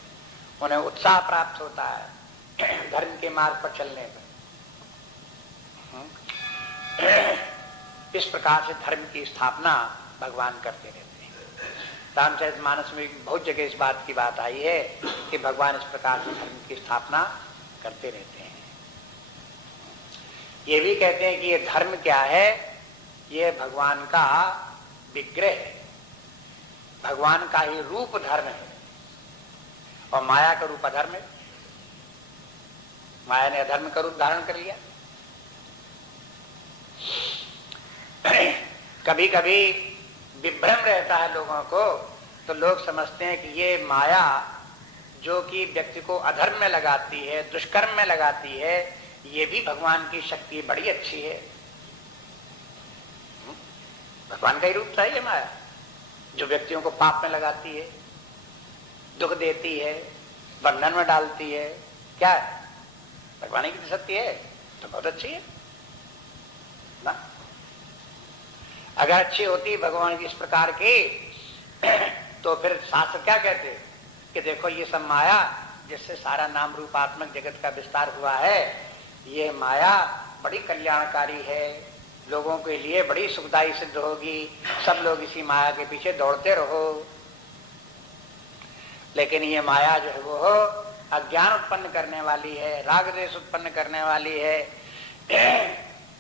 उन्हें उत्साह प्राप्त होता है धर्म के मार्ग पर चलने पर। इस प्रकार से धर्म की स्थापना भगवान करते रहते हैं। रामचरितमानस में बहुत जगह इस बात की बात आई है कि भगवान इस प्रकार से धर्म की स्थापना करते रहते हैं। ये भी कहते हैं कि ये धर्म क्या है, ये भगवान का विग्रह है, भगवान का ही रूप धर्म है, और माया का रूप अधर्म है। माया ने अधर्म का रूप धारण कर लिया। कभी कभी विभ्रम रहता है लोगों को, तो लोग समझते हैं कि ये माया जो कि व्यक्ति को अधर्म में लगाती है, दुष्कर्म में लगाती है, ये भी भगवान की शक्ति बड़ी अच्छी है। भगवान का ही रूप था ये माया, जो व्यक्तियों को पाप में लगाती है, दुख देती है, बंधन में डालती है। क्या है? भगवान की शक्ति है तो बहुत अच्छी है ना। अगर अच्छी होती भगवान की इस प्रकार की तो फिर शास्त्र क्या कहते कि देखो ये सब माया जिससे सारा नाम रूपात्मक जगत का विस्तार हुआ है, ये माया बड़ी कल्याणकारी है, लोगों के लिए बड़ी सुखदायी सिद्ध होगी, सब लोग इसी माया के पीछे दौड़ते रहो। लेकिन ये माया जो है वो अज्ञान उत्पन्न करने वाली है, राग द्वेष उत्पन्न करने वाली है।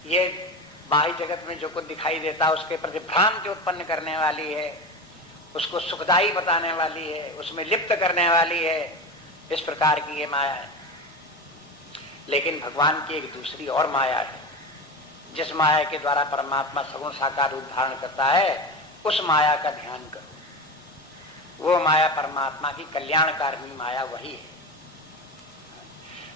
ये बाह्य जगत में जो कुछ दिखाई देता है उसके प्रति भ्रांति उत्पन्न करने वाली है, उसको सुखदायी बताने वाली है, उसमें लिप्त करने वाली है। इस प्रकार की ये माया है। लेकिन भगवान की एक दूसरी और माया है, जिस माया के द्वारा परमात्मा सगुण साकार रूप धारण करता है, उस माया का ध्यान करो। वो माया परमात्मा की कल्याणकारिणी माया वही है।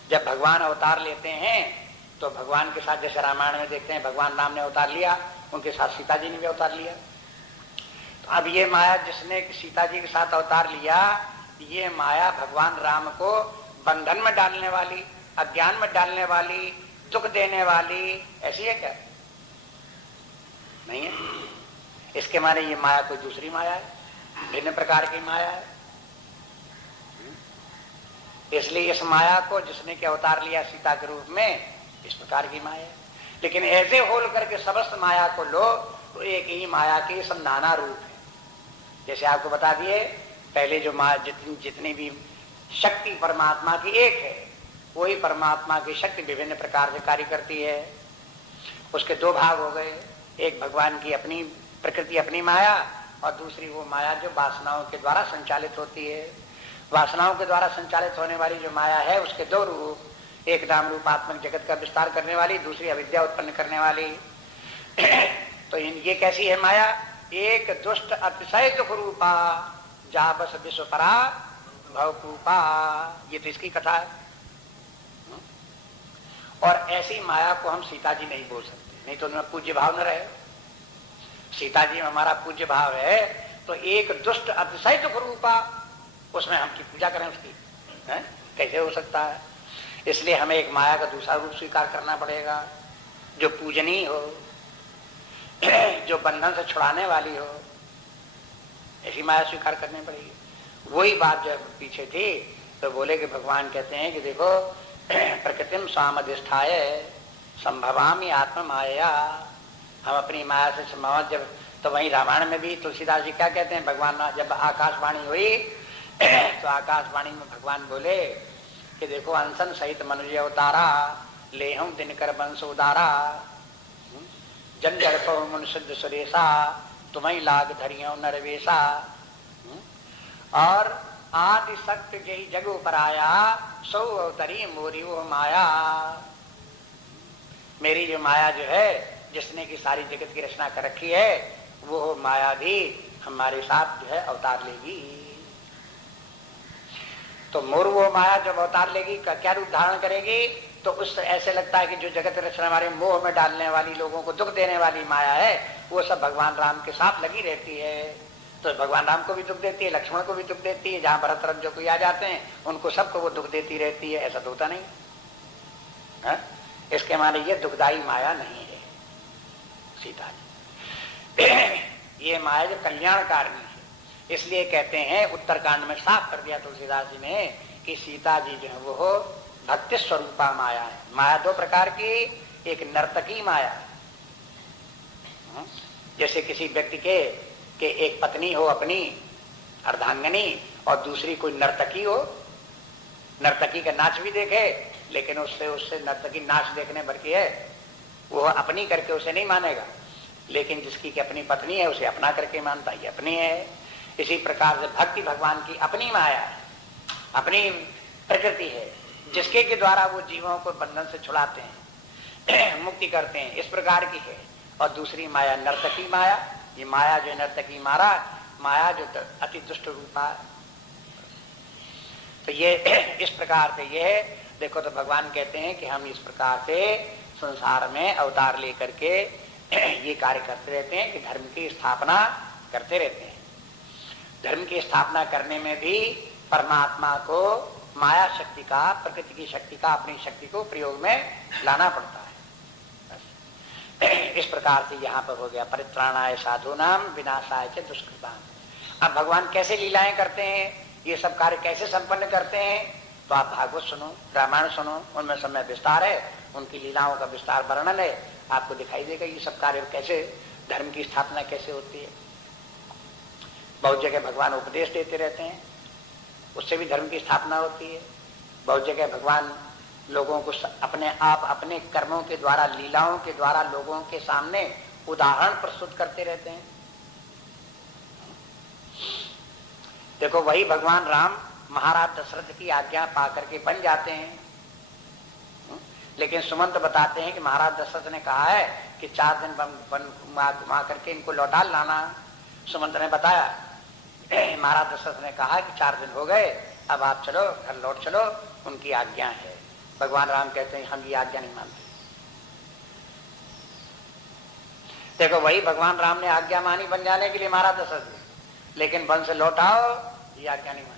जब भगवान अवतार लेते हैं तो भगवान के साथ, जैसे रामायण में देखते हैं भगवान राम ने अवतार लिया, उनके साथ सीता जी ने भी अवतार लिया। तो अब ये माया जिसने सीता जी के साथ अवतार लिया, ये माया भगवान राम को बंधन में डालने वाली, अज्ञान में डालने वाली, दुख देने वाली ऐसी है क्या? नहीं है। इसके माने ये माया कोई दूसरी माया है, भिन्न प्रकार की माया है। इसलिए इस माया को जिसने के अवतार लिया सीता के रूप में, इस प्रकार की माया है। लेकिन ऐसे होल करके समस्त माया को लो तो एक ही माया के सब नाना रूप है। जैसे आपको बता दिए पहले, जो माया जितनी भी शक्ति परमात्मा की एक है, वही परमात्मा की शक्ति विभिन्न प्रकार से कार्य करती है। उसके दो भाग हो गए, एक भगवान की अपनी प्रकृति, अपनी माया, और दूसरी वो माया जो वासनाओं के द्वारा संचालित होती है। वासनाओं के द्वारा संचालित होने वाली जो माया है उसके दो रूप, एक नाम रूपात्मक जगत का विस्तार करने वाली, दूसरी अविद्या उत्पन्न करने वाली। तो ये कैसी है माया? एक दुष्ट अतिशय दुख रूपा, जा बस विश्व परा भवकूपा। ये तो इसकी कथा है। और ऐसी माया को हम सीता जी नहीं बोल सकते, नहीं तो उनमें पूज्य भाव न रहे। सीता जी में हमारा पूज्य भाव है, तो एक दुष्ट अतिशय दुख रूपा, उसमें हम की पूजा करें उसकी? है? कैसे हो सकता है? इसलिए हमें एक माया का दूसरा रूप स्वीकार करना पड़ेगा, जो पूजनीय हो, जो बंधन से छुड़ाने वाली हो, ऐसी माया स्वीकार करनी पड़ेगी। वही बात जब पीछे थी तो बोले कि भगवान कहते हैं कि देखो प्रकृतिम स्वामधिष्ठाय संभवामि आत्म माया। हम अपनी माया से संभव, जब तो वही रामायण में भी तुलसीदास जी क्या कहते हैं, भगवान जब आकाशवाणी हुई तो आकाशवाणी में भगवान बोले कि देखो अंसन सहित मनुष्य अवतारा, ले हूं दिनकर वंश उदारा, जन जड़ मुन सिद्ध सुरेशा, तुम्हें लाग धरियो नरवेशा। और आदि शक्ति जही जगो पर आया, सौ अवतरी मोरी वो माया। मेरी जो माया जो है जिसने की सारी जगत की रचना कर रखी है, वो माया भी हमारे साथ जो है अवतार लेगी। तो मोर वो माया जब अवतार लेगी क्या रूप धारण करेगी? तो उस ऐसे लगता है कि जो जगत रचना हमारे मोह में डालने वाली, लोगों को दुख देने वाली माया है, वो सब भगवान राम के साथ लगी रहती है। तो भगवान राम को भी दुख देती है, लक्ष्मण को भी दुख देती है, जहां भरत रथ जो कोई आ जाते हैं उनको सबको वो दुख देती रहती है। ऐसा तो होता नहीं है? इसके माने ये दुखदाई माया नहीं है सीता जी। ये माया जो कल्याणकारिणी है, इसलिए कहते हैं उत्तरकांड में साफ कर दिया तुलसीदास जी ने कि सीता जी जो है वो भक्ति स्वरूपा माया है। माया दो प्रकार की, एक नर्तकी माया, जैसे किसी व्यक्ति के एक पत्नी हो अपनी अर्धांगनी और दूसरी कोई नर्तकी हो, नर्तकी का नाच भी देखे लेकिन उससे नर्तकी नाच देखने भर की है, वो अपनी करके उसे नहीं मानेगा, लेकिन जिसकी की अपनी पत्नी है उसे अपना करके मानता, ये अपनी है। इसी प्रकार से भक्ति भगवान की अपनी माया है, अपनी प्रकृति है, जिसके के द्वारा वो जीवों को बंधन से छुड़ाते हैं, मुक्ति करते हैं, इस प्रकार की है। और दूसरी माया नर्तकी माया, ये माया जो नर्तकी माया जो अति दुष्ट रूपा। तो ये इस प्रकार से ये है। देखो तो भगवान कहते हैं कि हम इस प्रकार से संसार में अवतार लेकर के ये कार्य करते रहते हैं कि धर्म की स्थापना करते रहते हैं। धर्म की स्थापना करने में भी परमात्मा को माया शक्ति का, प्रकृति की शक्ति का, अपनी शक्ति को प्रयोग में लाना पड़ता है। इस प्रकार से यहाँ पर हो गया परित्राणाय साधूनाम विनाशाय च दुष्कृताम। अब भगवान कैसे लीलाएं करते हैं, ये सब कार्य कैसे संपन्न करते हैं, तो आप भागवत सुनो, रामायण सुनो, उनमें समय विस्तार है, उनकी लीलाओं का विस्तार वर्णन है, आपको दिखाई देगा ये सब कार्य कैसे, धर्म की स्थापना कैसे होती है। बहुत जगह भगवान उपदेश देते रहते हैं, उससे भी धर्म की स्थापना होती है। बहुत जगह भगवान लोगों को अपने आप अपने कर्मों के द्वारा, लीलाओं के द्वारा लोगों के सामने उदाहरण प्रस्तुत करते रहते हैं। देखो वही भगवान राम महाराज दशरथ की आज्ञा पा करके बन जाते हैं, लेकिन सुमंत बताते हैं कि महाराज दशरथ ने कहा है कि 4 दिन घुमा करके इनको लौटा लाना। सुमंत ने बताया, महाराज दशरथ ने कहा कि 4 दिन हो गए, अब आप चलो, घर लौट चलो, उनकी आज्ञा है। भगवान राम कहते हैं हम ये आज्ञा नहीं मानते। देखो वही भगवान राम ने आज्ञा मानी बन जाने के लिए महाराज दशरथ ने, लेकिन वन से लौटाओ ये आज्ञा नहीं मानी।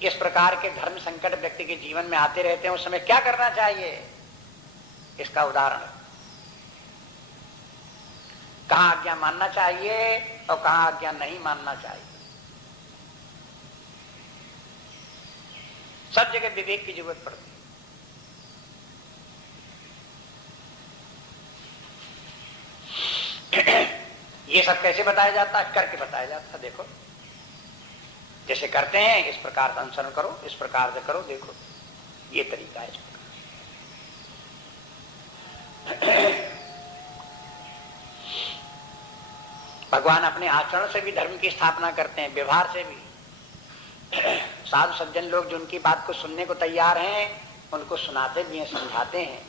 इस प्रकार के धर्म संकट व्यक्ति के जीवन में आते रहते हैं, उस समय क्या करना चाहिए, इसका उदाहरण। कहां आज्ञा मानना चाहिए और कहां आज्ञा नहीं मानना चाहिए, सब जगह विवेक की जरूरत पड़ती है। ये सब कैसे बताया जाता है, करके बताया जाता है। देखो जैसे करते हैं इस प्रकार से अनुसरण करो, इस प्रकार से करो, देखो ये तरीका है इस प्रकार। भगवान अपने आचरण से भी धर्म की स्थापना करते हैं, व्यवहार से भी। साधु सज्जन लोग जो उनकी बात को सुनने को तैयार हैं, उनको सुनाते भी हैं, समझाते हैं।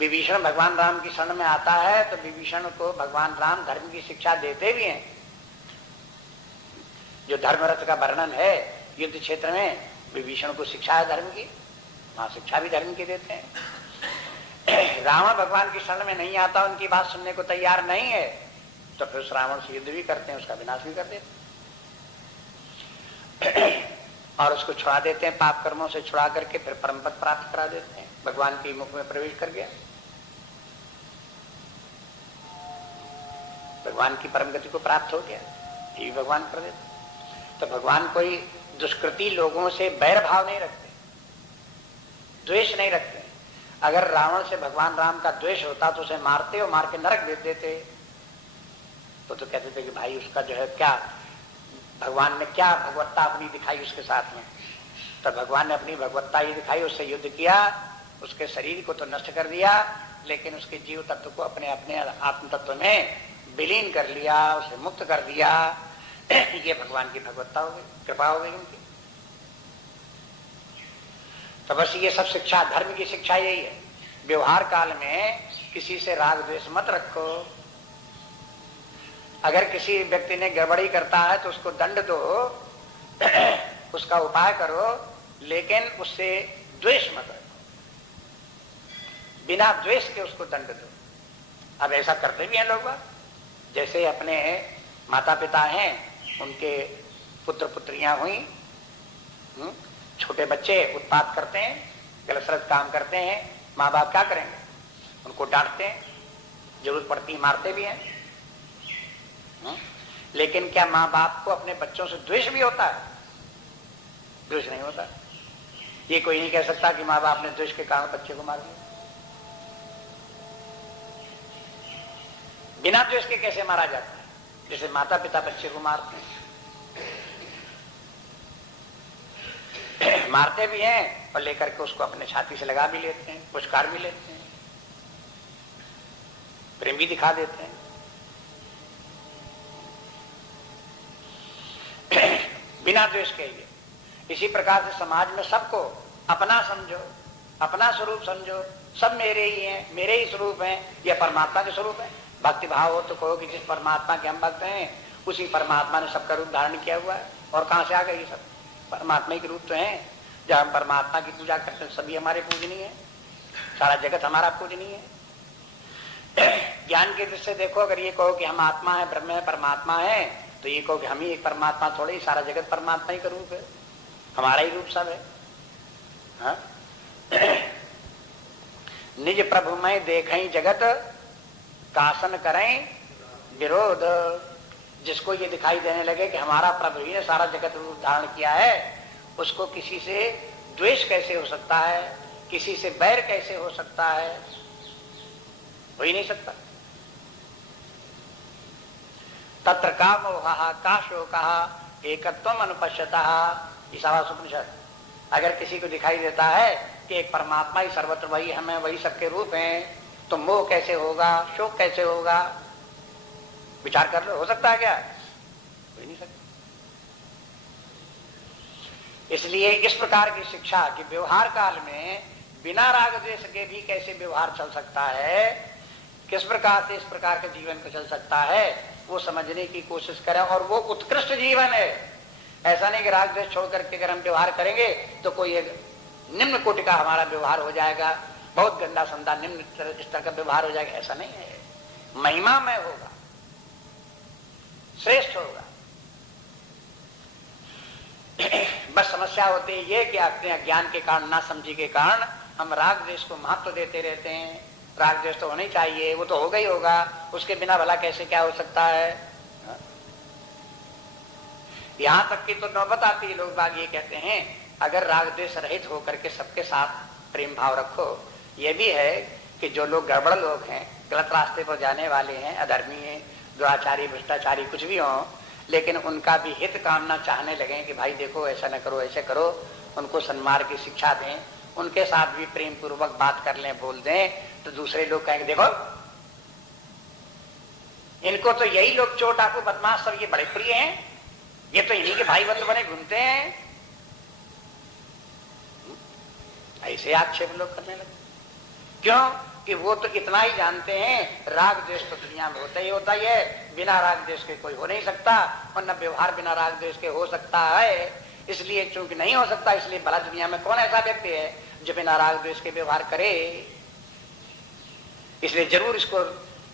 विभीषण भगवान राम की शरण में आता है तो विभीषण को भगवान राम धर्म की शिक्षा देते भी हैं। जो धर्मरथ का वर्णन है युद्ध क्षेत्र में, विभीषण को शिक्षा है धर्म की, वहां शिक्षा भी धर्म की देते हैं। रावण भगवान की शरण में नहीं आता, उनकी बात सुनने को तैयार नहीं है, तो फिर उस रावण से युद्ध भी करते हैं, उसका विनाश भी कर देते हैं और उसको छुड़ा देते हैं, पाप कर्मों से छुड़ा करके फिर परम पद प्राप्त करा देते हैं। भगवान के मुख में प्रवेश कर गया, भगवान की परम गति को प्राप्त हो गया, ये भी भगवान कर देते। तो भगवान कोई दुष्कृति लोगों से बैर भाव नहीं रखते, द्वेष नहीं रखते। अगर रावण से भगवान राम का द्वेष होता तो उसे मारते और मार के नरक दे देते। तो कहते थे कि भाई उसका जो है क्या, भगवान ने क्या भगवत्ता अपनी दिखाई उसके साथ में। तो भगवान ने अपनी भगवत्ता ये दिखाई, उससे युद्ध किया, उसके शरीर को तो नष्ट कर दिया, लेकिन उसके जीव तत्व को अपने अपने आत्म तत्व में विलीन कर लिया, उसे मुक्त कर दिया। ये भगवान की भगवत्ता हो गई, कृपा हो गई उनकी। तो बस ये सब शिक्षा, धर्म की शिक्षा यही है व्यवहार काल में किसी से राग द्वेष मत रखो। अगर किसी व्यक्ति ने गड़बड़ी करता है तो उसको दंड दो, उसका उपाय करो, लेकिन उससे द्वेष मत रखो, बिना द्वेष के उसको दंड दो। अब ऐसा करते भी हैं लोग बात, जैसे अपने माता पिता हैं, उनके पुत्र पुत्रियां हुई, छोटे बच्चे उत्पात करते हैं, गलत काम करते हैं, माँ बाप क्या करेंगे? उनको डांटते हैं, जरूरत पड़ती है मारते भी हैं। लेकिन क्या माँ बाप को अपने बच्चों से द्वेष भी होता है? द्वेष नहीं होता। ये कोई नहीं कह सकता कि माँ बाप ने द्वेष के कारण बच्चे को मार दिया। बिना द्वेष के कैसे मारा जाता है? जैसे माता पिता बच्चे को मारते हैं, मारते भी हैं और लेकर के उसको अपने छाती से लगा भी लेते हैं, पुरस्कार भी लेते हैं, प्रेम भी दिखा देते हैं। बिना द्वेष के लिए। इसी प्रकार से समाज में सबको अपना समझो, अपना स्वरूप समझो, सब मेरे ही हैं, मेरे ही स्वरूप हैं, यह परमात्मा के स्वरूप है। भक्ति भाव हो तो कहो कि जिस परमात्मा के हम भक्त हैं उसी परमात्मा ने सबका रूप धारण किया हुआ है। और कहां से आ गए ये सब? परमात्मा के रूप तो हैं। जब हम परमात्मा की पूजा करते हैं सभी हमारे पूजनीय है, सारा जगत हमारा पूजनीय है। ज्ञान की दृष्टि से देखो, अगर ये कहो कि हम आत्मा है, ब्रह्म है, परमात्मा है, तो ये कहो कि हम ही एक परमात्मा थोड़े, ही सारा जगत परमात्मा ही का रूप है, हमारा ही रूप सब है। हाँ? निज प्रभु में देखें जगत कासन करें विरोध। जिसको ये दिखाई देने लगे कि हमारा प्रभु ही ने सारा जगत रूप धारण किया है, उसको किसी से द्वेष कैसे हो सकता है, किसी से बैर कैसे हो सकता है? हो ही नहीं सकता। तत्र का मोहा का शोकः एकत्वम अनुपश्यतः। ईशावास्योपनिषद। अगर किसी को दिखाई देता है कि एक परमात्मा ही सर्वत्र वही हमें, वही सबके रूप हैं, तो मोह कैसे होगा, शोक कैसे होगा? विचार कर लो, हो सकता है क्या? हो ही नहीं सकता। इसलिए इस प्रकार की शिक्षा कि व्यवहार काल में बिना राग द्वेष के भी कैसे व्यवहार चल सकता है, किस प्रकार से इस प्रकार के जीवन को चल सकता है, वो समझने की कोशिश करें। और वो उत्कृष्ट जीवन है। ऐसा नहीं कि राग द्वेष छोड़ करके अगर हम व्यवहार करेंगे तो कोई एक निम्न कोटि का हमारा व्यवहार हो जाएगा, बहुत गंदा संदा निम्न स्तर का व्यवहार हो जाएगा, ऐसा नहीं है। महिमा में होगा, श्रेष्ठ होगा। बस समस्या होती है ये कि अपने अज्ञान के कारण, ना समझी के कारण हम राग द्वेष को महत्व देते रहते हैं। राग द्वेष तो होना ही चाहिए, वो तो होगा ही होगा, उसके बिना भला कैसे क्या हो सकता है? यहां तक कि तो नौबत आती है, लोग बाग ये कहते हैं अगर राग द्वेष रहित होकर के सबके साथ प्रेम भाव रखो। ये भी है कि जो लोग गड़बड़ लोग हैं, गलत रास्ते पर जाने वाले हैं, अधर्मी हैं, दुराचारी, भ्रष्टाचारी कुछ भी हो, लेकिन उनका भी हित कामना चाहने लगे कि भाई देखो ऐसा न करो, ऐसे करो, उनको सन्मार्ग की शिक्षा दें, उनके साथ भी प्रेम पूर्वक बात कर लें, बोल दें, तो दूसरे लोग कहेंगे देखो इनको तो यही लोग चोर डाकू बदमाश सब ये बड़े प्रिय हैं, ये तो इन्हीं के भाई बंधु बने घूमते हैं। ऐसे आक्षेप लोग करने लगे। क्यों? कि वो तो इतना ही जानते हैं राग द्वेष तो दुनिया में होता ही होता ही है, बिना राग द्वेष के कोई हो नहीं सकता, और न व्यवहार बिना राग द्वेष के हो सकता है। इसलिए चूंकि नहीं हो सकता, इसलिए भला दुनिया में कौन ऐसा व्यक्ति है जो बिना राग द्वेष के व्यवहार करे? इसलिए जरूर इसको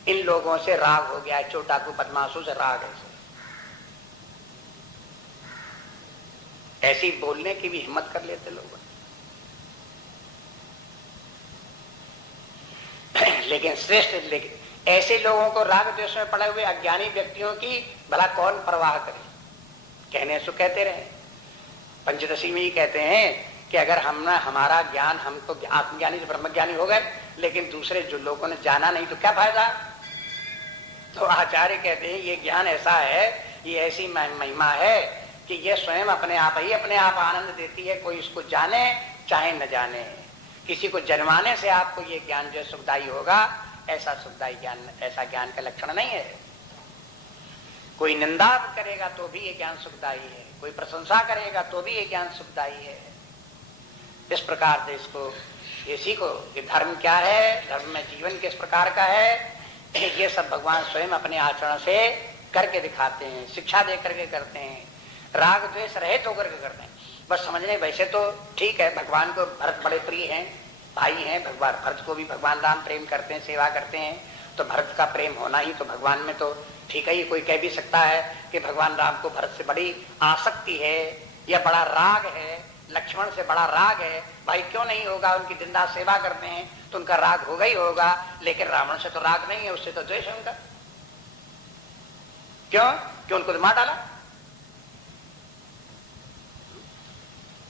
इन लोगों से राग हो गया है, चोटाकू बदमाशों से राग है। ऐसी बोलने की भी हिम्मत कर लेते लोग। लेकिन श्रेष्ठ, लेकिन ऐसे लोगों को राग द्वेष में पड़े हुए अज्ञानी व्यक्तियों की भला कौन परवाह करे? कहने सो कहते रहे। पंचदशी में ही कहते हैं कि अगर हमारा ज्ञान, हम तो आत्मज्ञानी से ब्रह्मज्ञानी हो गए, लेकिन दूसरे जो लोगों ने जाना नहीं तो क्या फायदा? तो आचार्य कहते हैं ये ज्ञान ऐसा है, ये ऐसी महिमा है कि ये स्वयं अपने आप ही अपने आप आनंद देती है, कोई इसको जाने चाहे न जाने। किसी को जन्माने से आपको ये ज्ञान जो सुखदायी होगा, ऐसा सुखदायी ज्ञान, ऐसा ज्ञान का लक्षण नहीं है। कोई निंदा करेगा तो भी ये ज्ञान सुखदायी है, कोई प्रशंसा करेगा तो भी ये ज्ञान सुखदायी है। इस प्रकार से इसको ये सीखो कि धर्म क्या है, धर्म में जीवन किस प्रकार का है, ये सब भगवान स्वयं अपने आचरण से करके दिखाते हैं, शिक्षा दे करके करते हैं, राग द्वेष रहित होकर के करते हैं। बस समझने वैसे तो ठीक है, भगवान को भरत बड़े प्रिय हैं, भाई हैं, भगवान भरत को भी भगवान राम प्रेम करते हैं, सेवा करते हैं, तो भरत का प्रेम होना ही तो भगवान में तो ठीक है ही। कोई कह भी सकता है कि भगवान राम को भरत से बड़ी आसक्ति है या बड़ा राग है, लक्ष्मण से बड़ा राग है, भाई क्यों नहीं होगा, उनकी जिंदा सेवा करते हैं तो उनका राग होगा ही होगा। लेकिन रावण से तो राग नहीं है, उससे तो द्वेष है उनका। क्यों उनको तो मार डाला।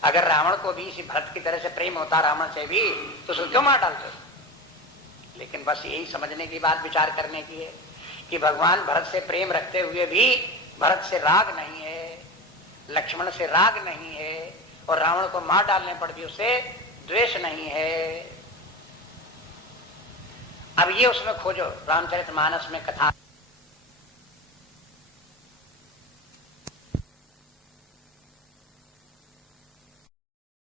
अगर रावण को भी इसी भरत की तरह से प्रेम होता रावण से भी, तो उसको क्यों मार डालते। लेकिन बस यही समझने की बात, विचार करने की है कि भगवान भरत से प्रेम रखते हुए भी भरत से राग नहीं है, लक्ष्मण से राग नहीं है, और रावण को मार डालने पर भी उसे द्वेष नहीं है। अब ये उसमें खोजो, रामचरितमानस में कथा